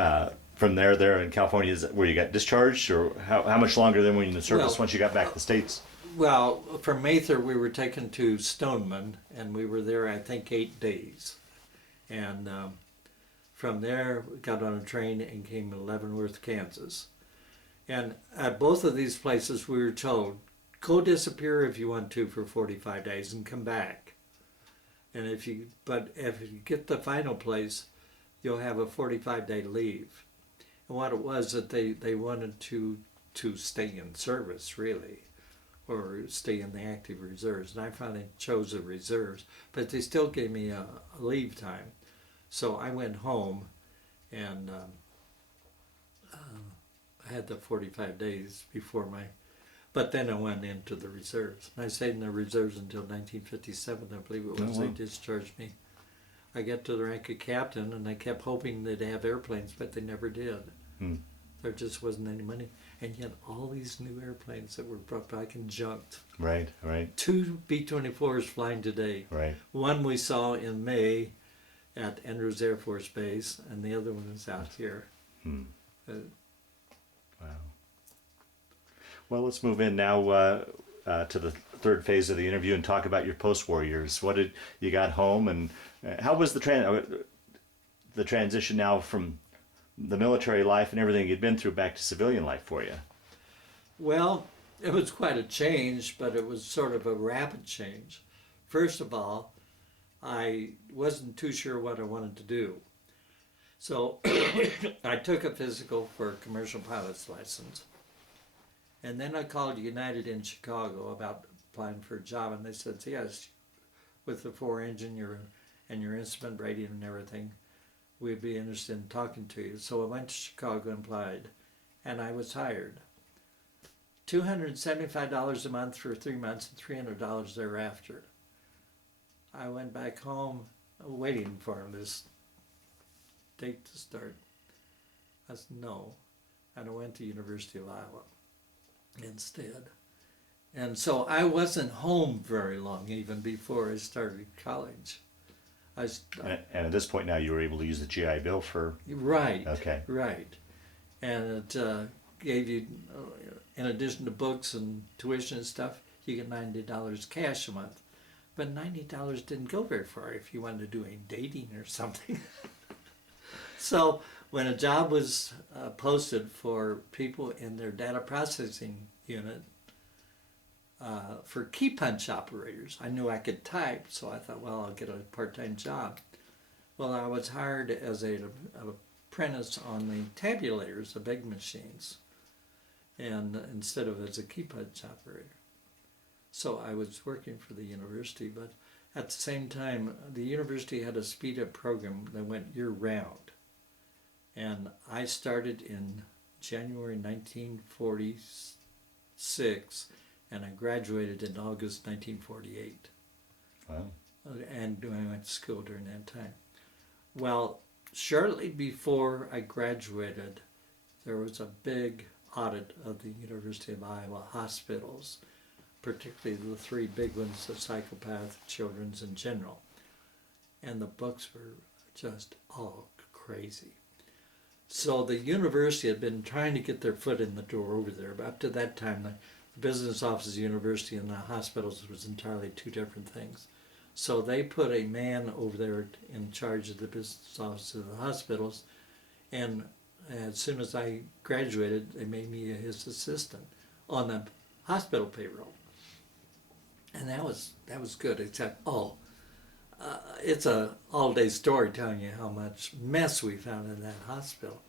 from there in California, is that where you got discharged, or how much longer than when you were in the service once you got back to the States? Well, from Mather we were taken to Stoneman, and we were there I think 8 days. And from there we got on a train and came to Leavenworth, Kansas. And at both of these places we were told, go disappear if you want to for 45 days and come back. And if you get the final place, you'll have a 45-day leave. And what it was that they wanted to stay in service, really, or stay in the active reserves. And I finally chose the reserves, but they still gave me a leave time. So I went home, and I had the 45 days before but then I went into the reserves. And I stayed in the reserves until 1957, I believe it was. They discharged me. I got to the rank of captain, and I kept hoping they'd have airplanes, but they never did. There just wasn't any money. And yet all these new airplanes that were brought back and junked. Right. 2 B-24s flying today. Right. One we saw in May at Andrews Air Force Base, and the other one is out here. Wow. Well, let's move in now to the third phase of the interview and talk about your post-war years. What did you got home, and how was the transition now from the military life and everything you'd been through back to civilian life for you? Well, it was quite a change, but it was sort of a rapid change. First of all, I wasn't too sure what I wanted to do. So I took a physical for a commercial pilot's license. And then I called United in Chicago about applying for a job, and they said, yes, with the 4-engine and your instrument rating and everything, we'd be interested in talking to you. So I went to Chicago and applied, and I was hired. $275 a month for 3 months and $300 thereafter. I went back home waiting for this date to start. I said no, and I went to University of Iowa instead. And so I wasn't home very long even before I started college. And at this point now you were able to use the GI Bill for... Right. Okay. Right. And it gave you, in addition to books and tuition and stuff, you get $90 cash a month. But $90 didn't go very far if you wanted to do any dating or something. So when a job was posted for people in their data processing unit for key punch operators, I knew I could type, so I thought, well, I'll get a part-time job. Well, I was hired as an apprentice on the tabulators, the big machines, and instead of as a key punch operator. So I was working for the university, but at the same time, the university had a speed-up program that went year-round. And I started in January 1946, and I graduated in August 1948. Wow. And I went to school during that time. Well, shortly before I graduated, there was a big audit of the University of Iowa hospitals, particularly the 3 big ones, the psychopath, children's, and general. And the books were just all crazy. So the university had been trying to get their foot in the door over there, but up to that time, the business office of the university and the hospitals was entirely two different things. So they put a man over there in charge of the business office of the hospitals, and as soon as I graduated, they made me his assistant on the hospital payroll, and that was good. Except, it's a all-day story telling you how much mess we found in that hospital.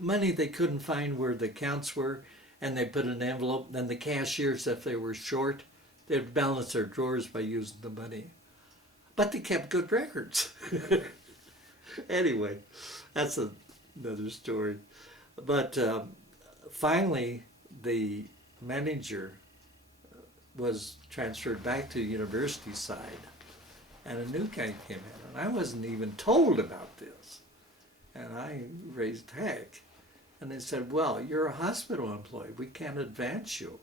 Money they couldn't find where the accounts were, and they put an envelope. Then the cashiers, if they were short, they'd balance their drawers by using the money. But they kept good records. Anyway, that's another story. But finally, the manager was transferred back to the university side, and a new guy came in, and I wasn't even told about this. And I raised heck. And they said, well, you're a hospital employee. We can't advance you.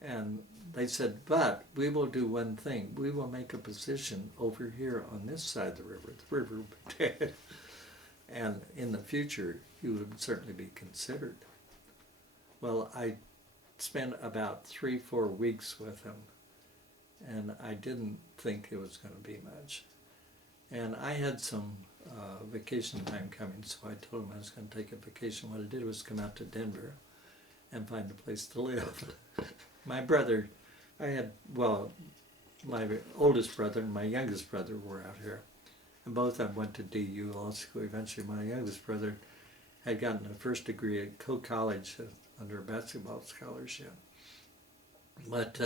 And they said, but we will do one thing. We will make a position over here on this side of the river. And in the future, you would certainly be considered. Well, I spent about 3-4 weeks with him, and I didn't think it was going to be much. And I had some vacation time coming, so I told him I was going to take a vacation. What I did was come out to Denver and find a place to live. My brother, my oldest brother and my youngest brother were out here, and both of them went to DU Law School. Eventually, my youngest brother had gotten a first degree at Coe College under a basketball scholarship. But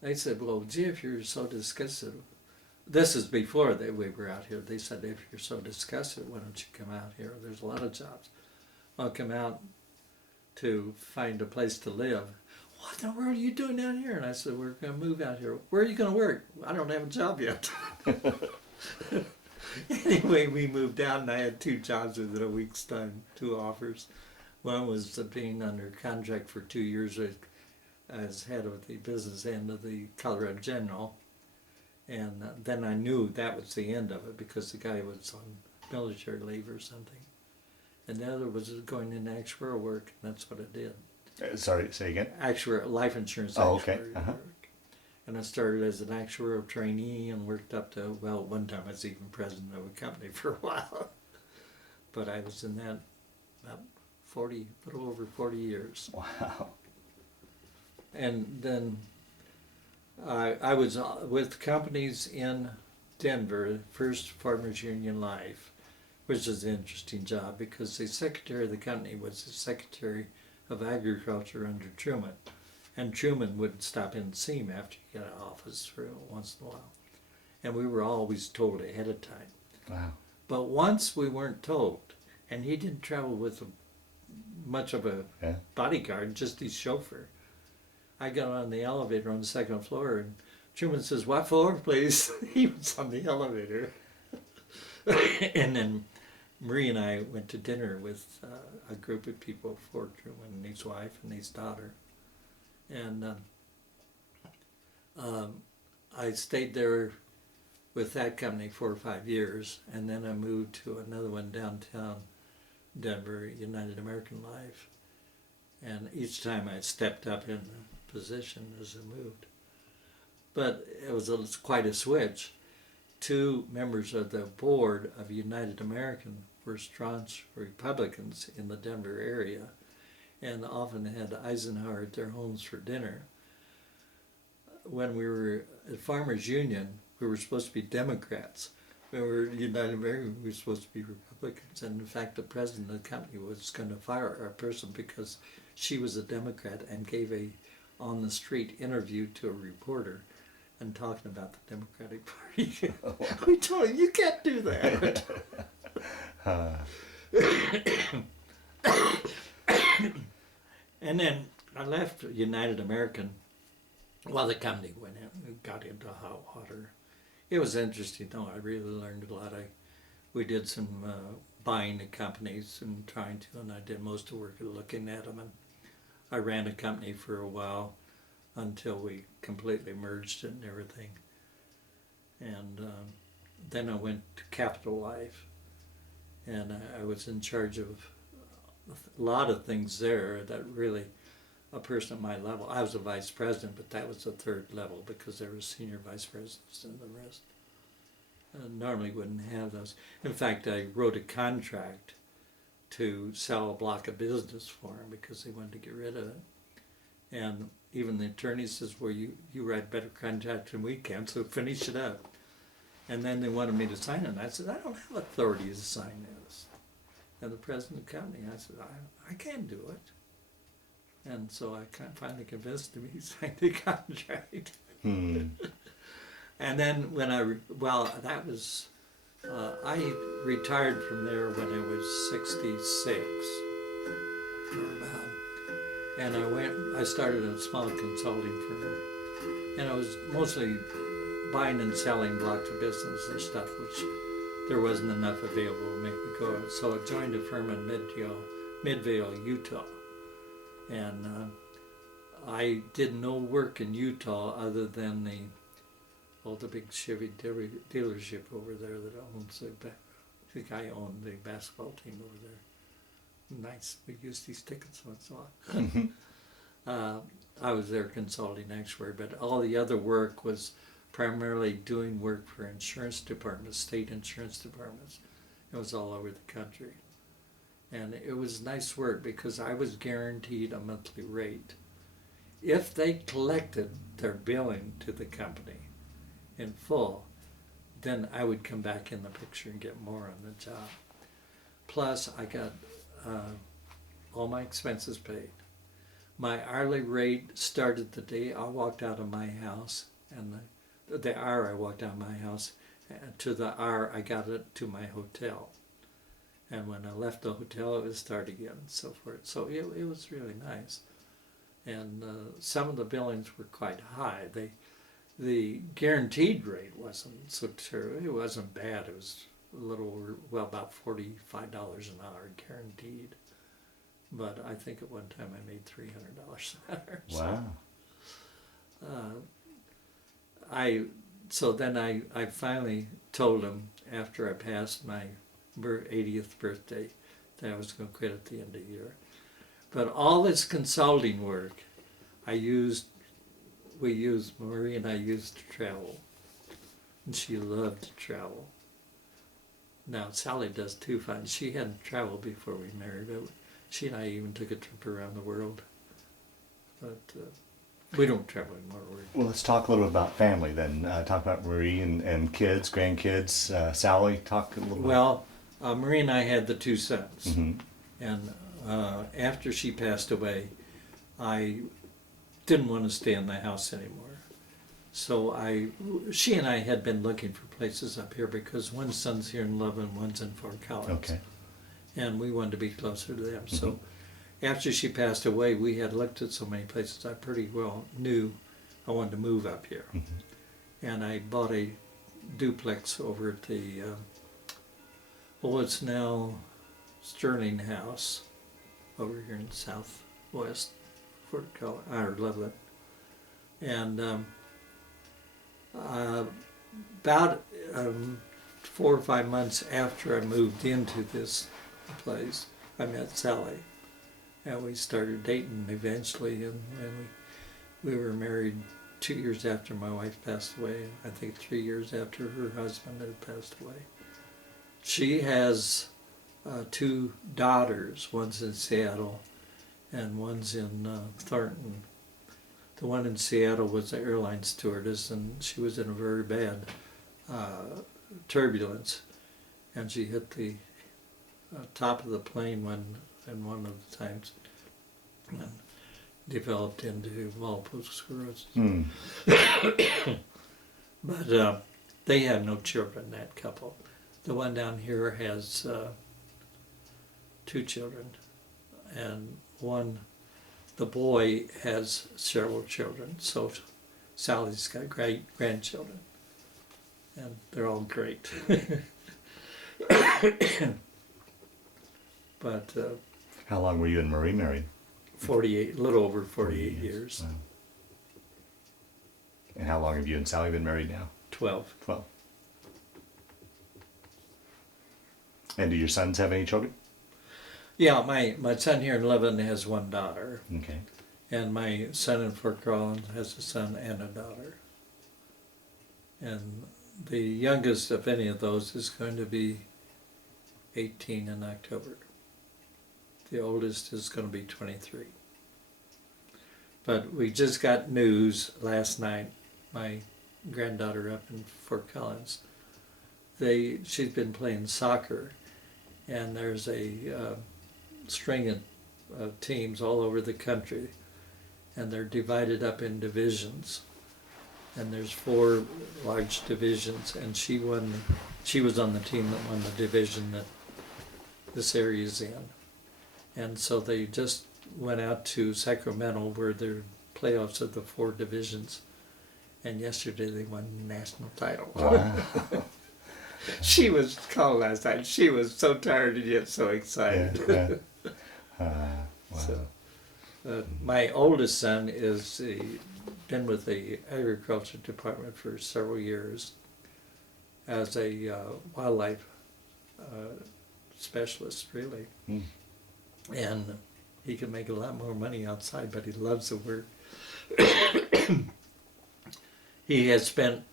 they said, well, gee, if you're so disgusted, this is before we were out here. They said, if you're so disgusted, why don't you come out here? There's a lot of jobs. I'll come out to find a place to live. What in the world are you doing down here? And I said, we're going to move out here. Where are you going to work? I don't have a job yet. Anyway, we moved out, and I had 2 jobs within a week's time, 2 offers. One was being under contract for 2 years as head of the business end of the Colorado General. And then I knew that was the end of it because the guy was on military leave or something. And the other was going into actuarial work, and that's what I did. Sorry, say again? Life insurance actuarial okay. Work. And I started as an actuarial trainee and worked up to, one time I was even president of a company for a while. But I was in that about a little over 40 years. Wow. And then I was with companies in Denver, first Farmers Union Life, which is an interesting job because the secretary of the company was the Secretary of Agriculture under Truman. And Truman would stop in and see him after he got out of office for once in a while. And we were always told ahead of time. Wow. But once we weren't told, and he didn't travel with much of a bodyguard, just his chauffeur. I got on the elevator on the 2nd floor, and Truman says, what floor, please? He was on the elevator. And then Marie and I went to dinner with a group of people, for Truman and his wife and his daughter. And I stayed there with that company 4 or 5 years, and then I moved to another one downtown Denver, United American Life. And each time I stepped up in the position as I moved. But it was quite a switch. 2 members of the board of United American were staunch Republicans in the Denver area and often had Eisenhower at their homes for dinner. When we were at Farmers Union, we were supposed to be Democrats. When we were at United American, we were supposed to be Republicans. And in fact, the president of the company was going to fire our person because she was a Democrat and gave a on-the-street interview to a reporter and talking about the Democratic Party. We told him, you can't do that. And then I left United American while the company got into hot water. It was interesting, though. I really learned a lot. We did some buying the companies and trying to, and I did most of the work of looking at them. And I ran a company for a while until we completely merged it and everything. And then I went to Capital Life. and I was in charge of a lot of things there that really a person at my level. I was a vice president, but that was the third level because there were senior vice presidents and the rest. Normally wouldn't have those. In fact, I wrote a contract to sell a block of business for him because they wanted to get rid of it. And even the attorney says, well, you write better contract than we can, so finish it up. And then they wanted me to sign it. And I said, I don't have authority to sign this. And the president of the company, I said, I can't do it. And so I finally convinced him he signed the contract. And then when that was, I retired from there when I was 66, or about. And I started a small consulting firm. And I was mostly buying and selling blocks of business and stuff, which there wasn't enough available to make me go. So I joined a firm in Midvale, Utah. And I did no work in Utah other than the big Chevy dealership over there that owns the guy owned the basketball team over there. Nice, we used these tickets once in a while. I was their consulting actuary, but all the other work was primarily doing work for insurance departments, state insurance departments. It was all over the country. And it was nice work because I was guaranteed a monthly rate. If they collected their billing to the company in full, then I would come back in the picture and get more on the job. Plus, I got all my expenses paid. My hourly rate started the day I walked out of my house, and the hour I walked out of my house to the hour I got it to my hotel. And when I left the hotel, it would start again, and so forth. So it was really nice. And some of the billings were quite high. The guaranteed rate wasn't so terrible. It wasn't bad. It was a little over, about $45 an hour guaranteed. But I think at one time I made $300 an hour. Wow. So then I finally told him after I passed my 80th birthday that I was going to quit at the end of the year. But all this consulting work, Marie and I used to travel. And she loved to travel. Now Sally does too, fine. She hadn't traveled before we married. She and I even took a trip around the world. But we don't travel anymore. Well, let's talk a little bit about family then. Talk about Marie and kids, grandkids. Sally, talk a little bit. Well, Marie and I had the two sons. Mm-hmm. And after she passed away, I didn't want to stay in the house anymore. So she and I had been looking for places up here because one son's here in Loveland, one's in Fort Collins. Okay. And we wanted to be closer to them. Mm-hmm. So after she passed away, we had looked at so many places I pretty well knew I wanted to move up here. Mm-hmm. And I bought a duplex over at the, it's now Sterling House over here in southwest Fort Collins, or Loveland. And about 4 or 5 months after I moved into this place, I met Sally, and we started dating eventually, and we were married 2 years after my wife passed away, I think 3 years after her husband had passed away. She has 2 daughters, one's in Seattle and one's in Thornton. The one in Seattle was the airline stewardess, and she was in a very bad turbulence, and she hit the top of the plane in one of the times and developed into multiple sclerosis. Mm. But they have no children, that couple. The one down here has 2 children, and the boy has several children, so Sally's got great grandchildren, and they're all great. But how long were you and Marie married? 48, a little over 48 years. Wow. And how long have you and Sally been married now? 12. 12. And do your sons have any children? Yeah, my son here in Loveland has one daughter, Okay. and my son in Fort Collins has a son and a daughter. And the youngest of any of those is going to be 18 in October. The oldest is going to be 23. But we just got news last night. My granddaughter up in Fort Collins, she's been playing soccer, and there's a string of teams all over the country, and they're divided up in divisions. And there's 4 large divisions, and she was on the team that won the division that this area is in. And so they just went out to Sacramento where there are playoffs of the 4 divisions, and yesterday they won the national title. Wow. She was called last night. She was so tired and yet so excited. Yeah, wow. So, my oldest son is been with the agriculture department for several years as a wildlife specialist, really. Mm. And he can make a lot more money outside, but he loves the work. He has spent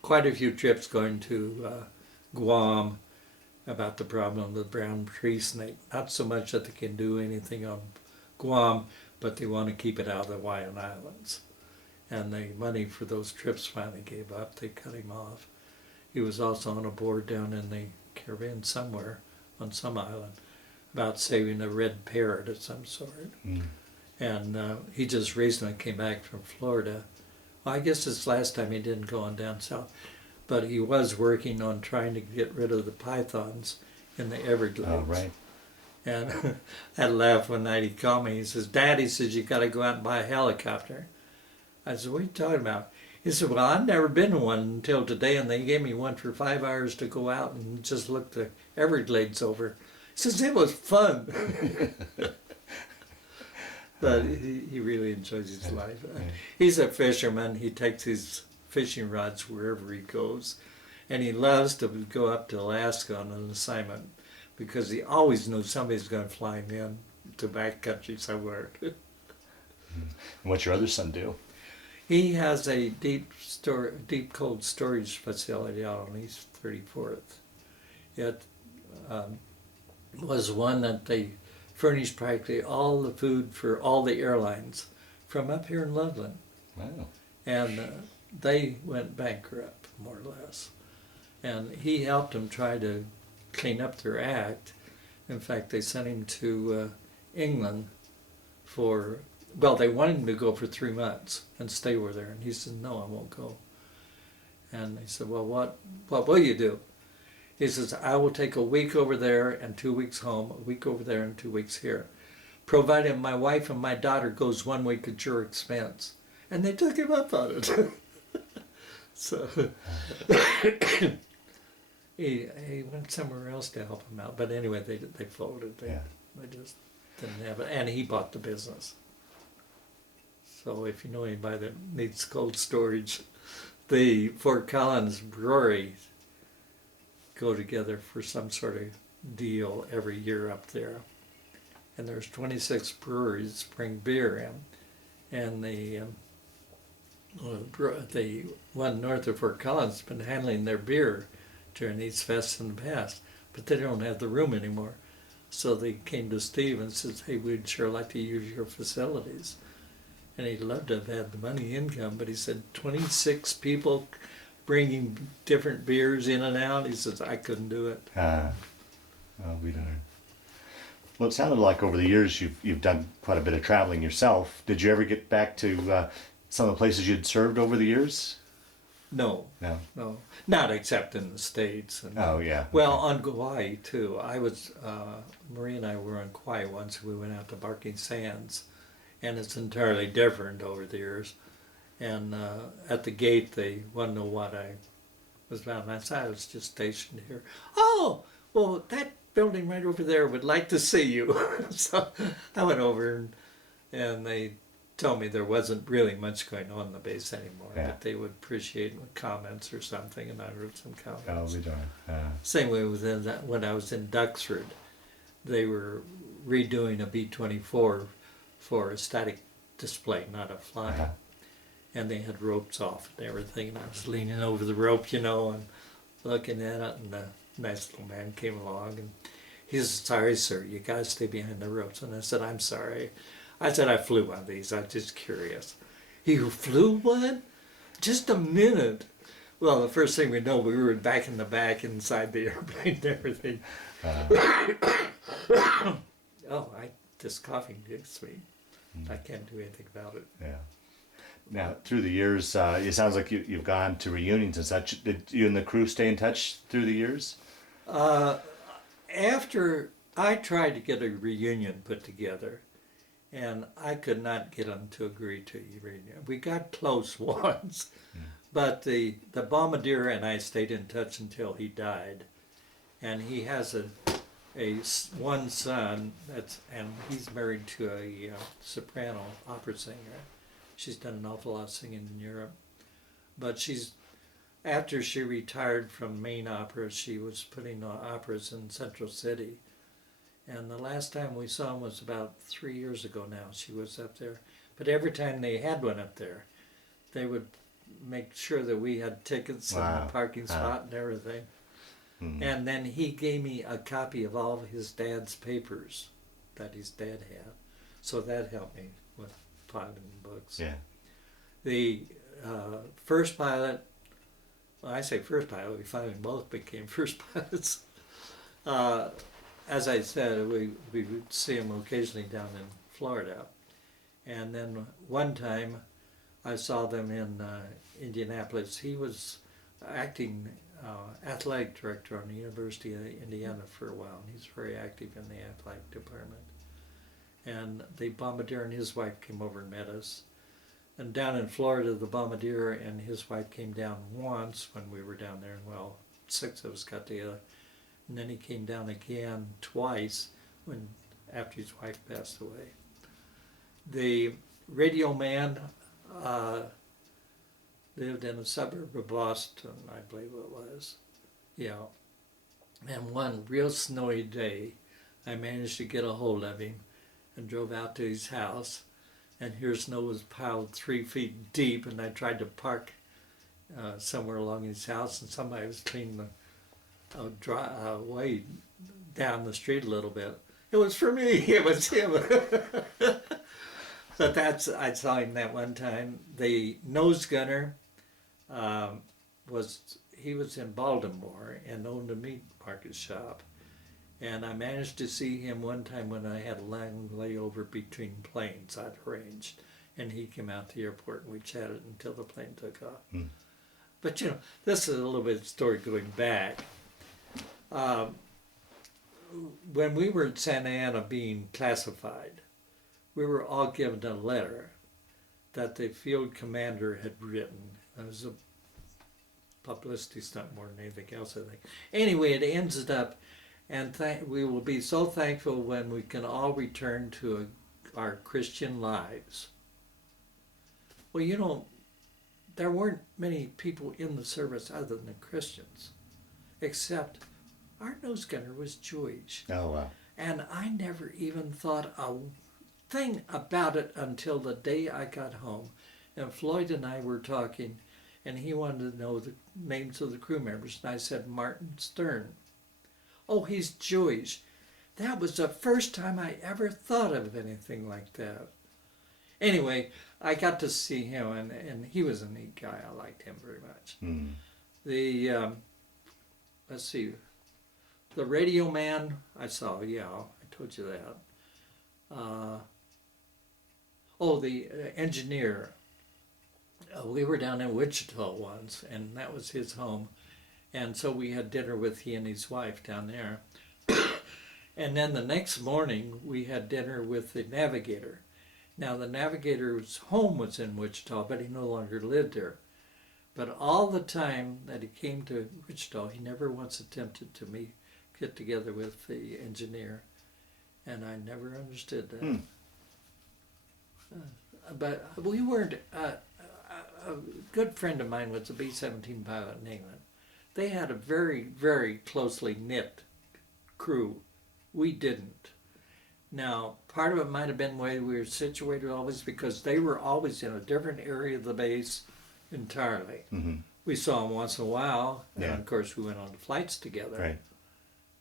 quite a few trips going to Guam about the problem of the brown tree snake. Not so much that they can do anything on Guam, but they want to keep it out of the Hawaiian Islands. And the money for those trips finally gave up. They cut him off. He was also on a board down in the Caribbean somewhere, on some island, about saving a red parrot of some sort. Mm. And he just recently came back from Florida. Well, I guess it's last time he didn't go on down south. But he was working on trying to get rid of the pythons in the Everglades. Oh, right. And I laughed one night. He called me. He says, "Dad," he says, "you got to go out and buy a helicopter." I said, "What are you talking about?" He said, "Well, I've never been in one until today, and they gave me one for 5 hours to go out and just look the Everglades over." He says, "It was fun." But he really enjoys his life. He's a fisherman. He takes his fishing rods wherever he goes. And he loves to go up to Alaska on an assignment because he always knows somebody's going to fly him in to backcountry somewhere. And what's your other son do? He has a deep cold storage facility out on East 34th. It was one that they furnished practically all the food for all the airlines from up here in Loveland. Wow. And they went bankrupt, more or less. And he helped them try to clean up their act. In fact, they sent him to England for, well, they wanted him to go for 3 months and stay over there. And he said, "No, I won't go." And they said, "Well, what will you do?" He says, "I will take a week over there and 2 weeks home, a week over there and 2 weeks here, provided my wife and my daughter goes 1 week at your expense." And they took him up on it. So he went somewhere else to help him out. But anyway, they folded. They just didn't have it. And he bought the business. So if you know anybody that needs cold storage, the Fort Collins brewery go together for some sort of deal every year up there. And there's 26 breweries bring beer in. And the one north of Fort Collins has been handling their beer during these fests in the past, but they don't have the room anymore. So they came to Steve and says, "Hey, we'd sure like to use your facilities." And he'd love to have had the money income, but he said 26 people bringing different beers in and out. He says, "I couldn't do it." Well, we don't. Well, it sounded like over the years you've done quite a bit of traveling yourself. Did you ever get back to some of the places you'd served over the years? No, not except in the States. And, Oh, yeah. well, Okay. on Kauai too. I was Marie and I were on Kauai once. We went out to Barking Sands, and it's entirely different over the years. And at the gate, they wanted to know what I was about. And I said, "I was just stationed here." "Oh, well, that building right over there would like to see you." So I went over, and they told me there wasn't really much going on in the base anymore, Yeah. but they would appreciate comments or something, and I wrote some Oh, comments. we don't. Same way with when I was in Duxford, they were redoing a B-24 for a static display, not a flying. Uh-huh. And they had ropes off and everything, and I was leaning over the rope, and looking at it, and the nice little man came along, and he said, "Sorry, sir, you gotta stay behind the ropes." And I said, "I'm sorry." I said, "I flew one of these, I'm just curious." "You flew one? Just a minute." Well, the first thing we know, we were back in the back inside the airplane and everything. This coughing gets me. I can't do anything about it. Yeah. Now, through the years, it sounds like you've gone to reunions and such. Did you and the crew stay in touch through the years? After I tried to get a reunion put together, and I could not get them to agree to a reunion. We got close once, but the Bombardier and I stayed in touch until he died, and he has one son and he's married to a soprano opera singer. She's done an awful lot of singing in Europe, but after she retired from main opera, she was putting on operas in Central City. And the last time we saw him was about 3 years ago now. She was up there. But every time they had one up there, they would make sure that we had tickets and a parking spot and everything. And then he gave me a copy of all of his dad's papers that his dad had. So that helped me with piloting books. Yeah. The first pilot, well, I say first pilot, we finally both became first pilots. As I said, we would see him occasionally down in Florida. And then one time I saw them in Indianapolis. He was acting athletic director on the University of Indiana for a while. And he's very active in the athletic department. And the Bombardier and his wife came over and met us. And down in Florida, the Bombardier and his wife came down once when we were down there. And well, 6 of us got together. And then he came down again twice after his wife passed away. The radio man lived in a suburb of Boston, I believe it was. Yeah. And one real snowy day, I managed to get a hold of him and drove out to his house. And here snow was piled 3 feet deep, and I tried to park somewhere along his house, and somebody was cleaning the way down the street a little bit. It was for me. It was him. But I saw him that one time. The nose gunner was in Baltimore and owned a meat market shop, and I managed to see him one time when I had a long layover between planes I'd arranged, and he came out to the airport and we chatted until the plane took off. But this is a little bit of story going back. When we were in Santa Ana being classified, we were all given a letter that the field commander had written. It was a publicity stunt more than anything else, I think. Anyway, it ends up, and we will be so thankful when we can all return to our Christian lives. Well, there weren't many people in the service other than Christians, except our nose gunner was Jewish. Oh, wow. And I never even thought a thing about it until the day I got home. And Floyd and I were talking, and he wanted to know the names of the crew members. And I said, Martin Stern. Oh, he's Jewish. That was the first time I ever thought of anything like that. Anyway, I got to see him, and he was a neat guy. I liked him very much. Let's see. The radio man, I saw, I told you that. The engineer. We were down in Wichita once, and that was his home. And so we had dinner with he and his wife down there. And then the next morning, we had dinner with the navigator. Now, the navigator's home was in Wichita, but he no longer lived there. But all the time that he came to Wichita, he never once attempted to get together with the engineer. And I never understood that. but we weren't. A good friend of mine was a B-17 pilot in England. They had a very, very closely knit crew. We didn't. Now, part of it might have been the way we were situated always because they were always in a different area of the base entirely. Mm-hmm. We saw them once in a while, and Yeah. of course we went on the flights together. Right.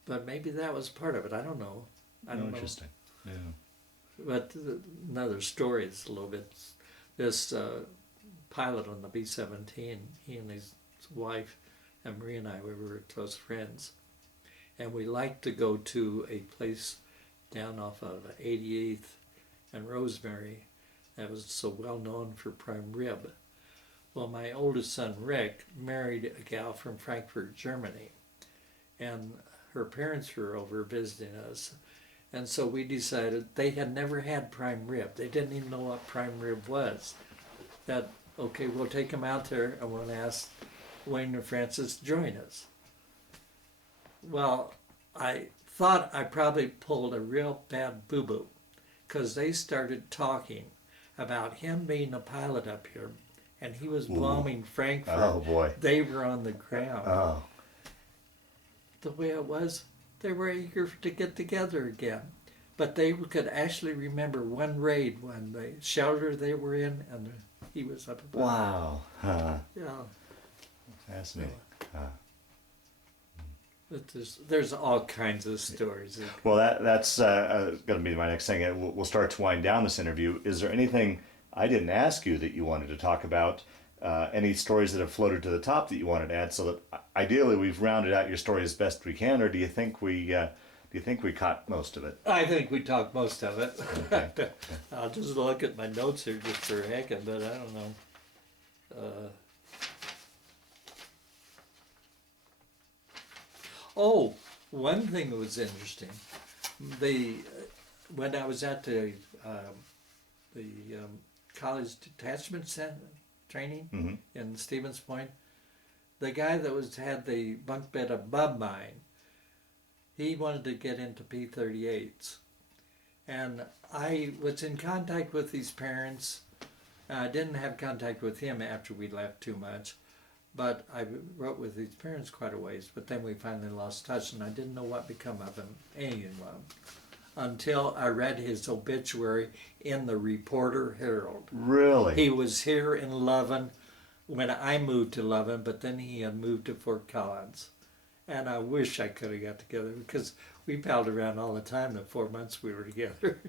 But maybe that was part of it. I don't know. I don't know. Interesting. Yeah. But another story is a little bit. This pilot on the B-17, he and his wife, and Marie and I, we were close friends. And we liked to go to a place down off of 88th and Rosemary that was so well known for prime rib. Well, my oldest son, Rick, married a gal from Frankfurt, Germany. And her parents were over visiting us. And so we decided they had never had prime rib. They didn't even know what prime rib was. That, okay, we'll take them out there and we'll ask Wayne and Francis to join us. Well, I thought I probably pulled a real bad boo-boo because they started talking about him being a pilot up here and he was bombing Frankfurt. Oh, boy. They were on the ground. Oh. The way it was, they were eager to get together again. But they could actually remember one raid when the shelter they were in and he was up above. Wow. Huh. Yeah. Fascinating. But there's all kinds of stories. Well, that's going to be my next thing. We'll start to wind down this interview. Is there anything I didn't ask you that you wanted to talk about? Any stories that have floated to the top that you wanted to add? So that ideally we've rounded out your story as best we can, or do you think we caught most of it? I think we talked most of it. Okay. I'll just look at my notes here just for a heckin', but I don't know. Oh, one thing that was interesting, when I was at the college detachment center training in Stevens Point, the guy that had the bunk bed above mine, he wanted to get into P-38s. And I was in contact with these parents. I didn't have contact with him after we left too much, but I wrote with these parents quite a ways, but then we finally lost touch and I didn't know what become of him, anyone, until I read his obituary in the Reporter Herald. Really? He was here in Loveland when I moved to Loveland, but then he had moved to Fort Collins. And I wish I could have got together because we palled around all the time the 4 months we were together.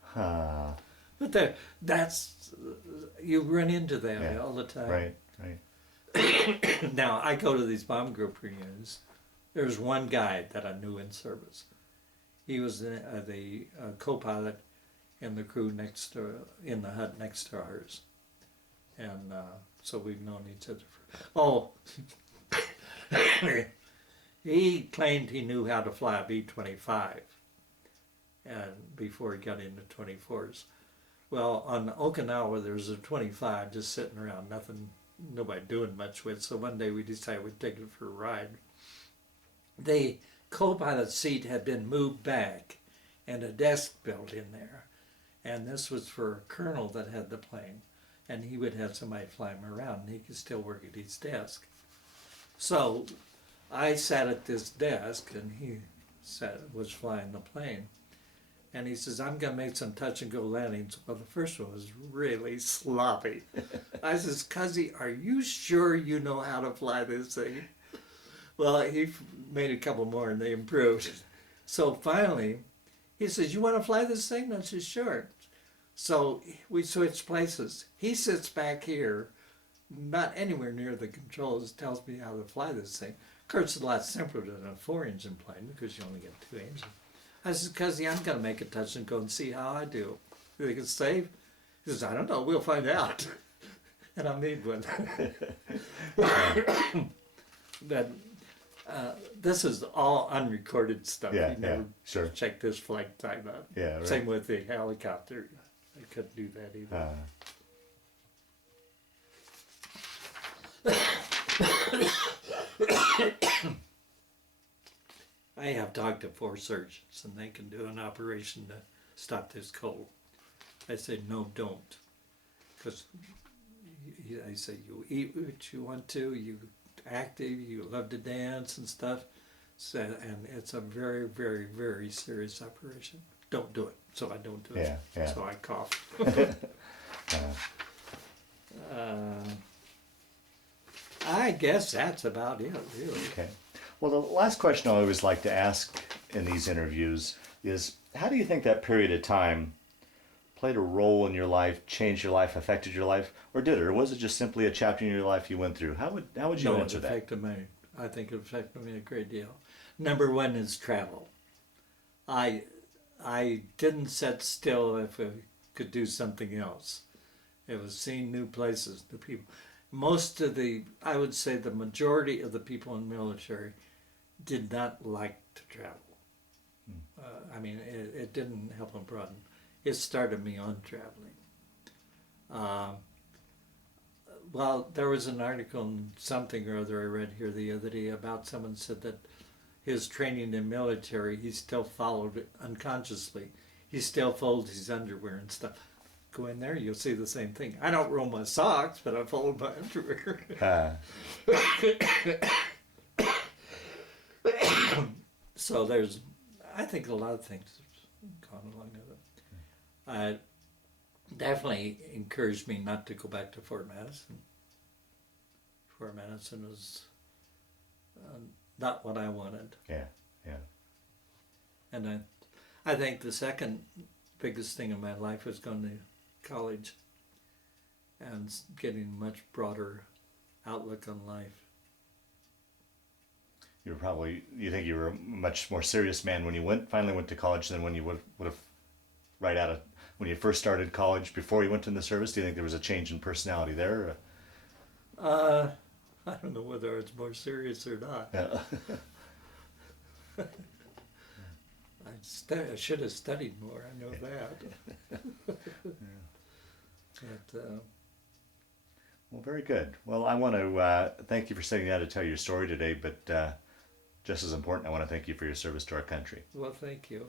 Huh. But that's, you run into that Yeah. all the time. Right. Now, I go to these bomb group reunions. There's one guy that I knew in service. He was the co-pilot in the crew in the hut next to ours. And so we've known each other he claimed he knew how to fly a B-25 and before he got into 24s. Well, on Okinawa, there was a 25 just sitting around, nobody doing much with. So one day we decided we'd take it for a ride. The co-pilot seat had been moved back and a desk built in there. And this was for a colonel that had the plane. And he would have somebody fly him around and he could still work at his desk. So I sat at this desk and he was flying the plane. And he says, I'm going to make some touch and go landings. Well, the first one was really sloppy. I says, Cuzzy, are you sure you know how to fly this thing? Well, he made a couple more and they improved. So finally, he says, you want to fly this thing? I said, sure. So we switched places. He sits back here, not anywhere near the controls, tells me how to fly this thing. Of course, it's a lot simpler than a 4-engine plane because you only get 2 engines. I said, Cuzzy, I'm going to make a touch and go and see how I do. You think it's safe? He says, I don't know, we'll find out. And I made one. But this is all unrecorded stuff. Yeah, You never sure. check this flight time out. Yeah, right. Same with the helicopter. I couldn't do that either. I have talked to 4 surgeons and they can do an operation to stop this cold. I said, no, don't. because they say you eat what you want to, you active, you love to dance and stuff. So, and it's a very, very, very serious operation. Don't do it. So I don't do it. Yeah. So I cough. I guess that's about it, really. Okay. Well, the last question I always like to ask in these interviews is, how do you think that period of time played a role in your life, changed your life, affected your life, or did it? Or was it just simply a chapter in your life you went through? How would you answer that? It affected me. I think it affected me a great deal. Number one is travel. I didn't sit still if I could do something else. It was seeing new places, new people. I would say the majority of the people in the military did not like to travel. I mean, it didn't help them broaden. It started me on traveling. Well, there was an article in something or other I read here the other day about someone said that his training in military, he still followed it unconsciously. He still folds his underwear and stuff. Go in there, you'll see the same thing. I don't roll my socks, but I fold my underwear. So I think a lot of things have gone along with it. Definitely encouraged me not to go back to Fort Madison. Fort Madison was not what I wanted. Yeah. And I think the second biggest thing in my life was going to college and getting a much broader outlook on life. You think you were a much more serious man when you finally went to college than when you would have when you first started college before you went in the service? Do you think there was a change in personality there? I don't know whether it's more serious or not. Yeah. I should have studied more, I know that. But, well, very good. Well, I want to thank you for sitting down to tell your story today, but just as important, I want to thank you for your service to our country. well, thank you.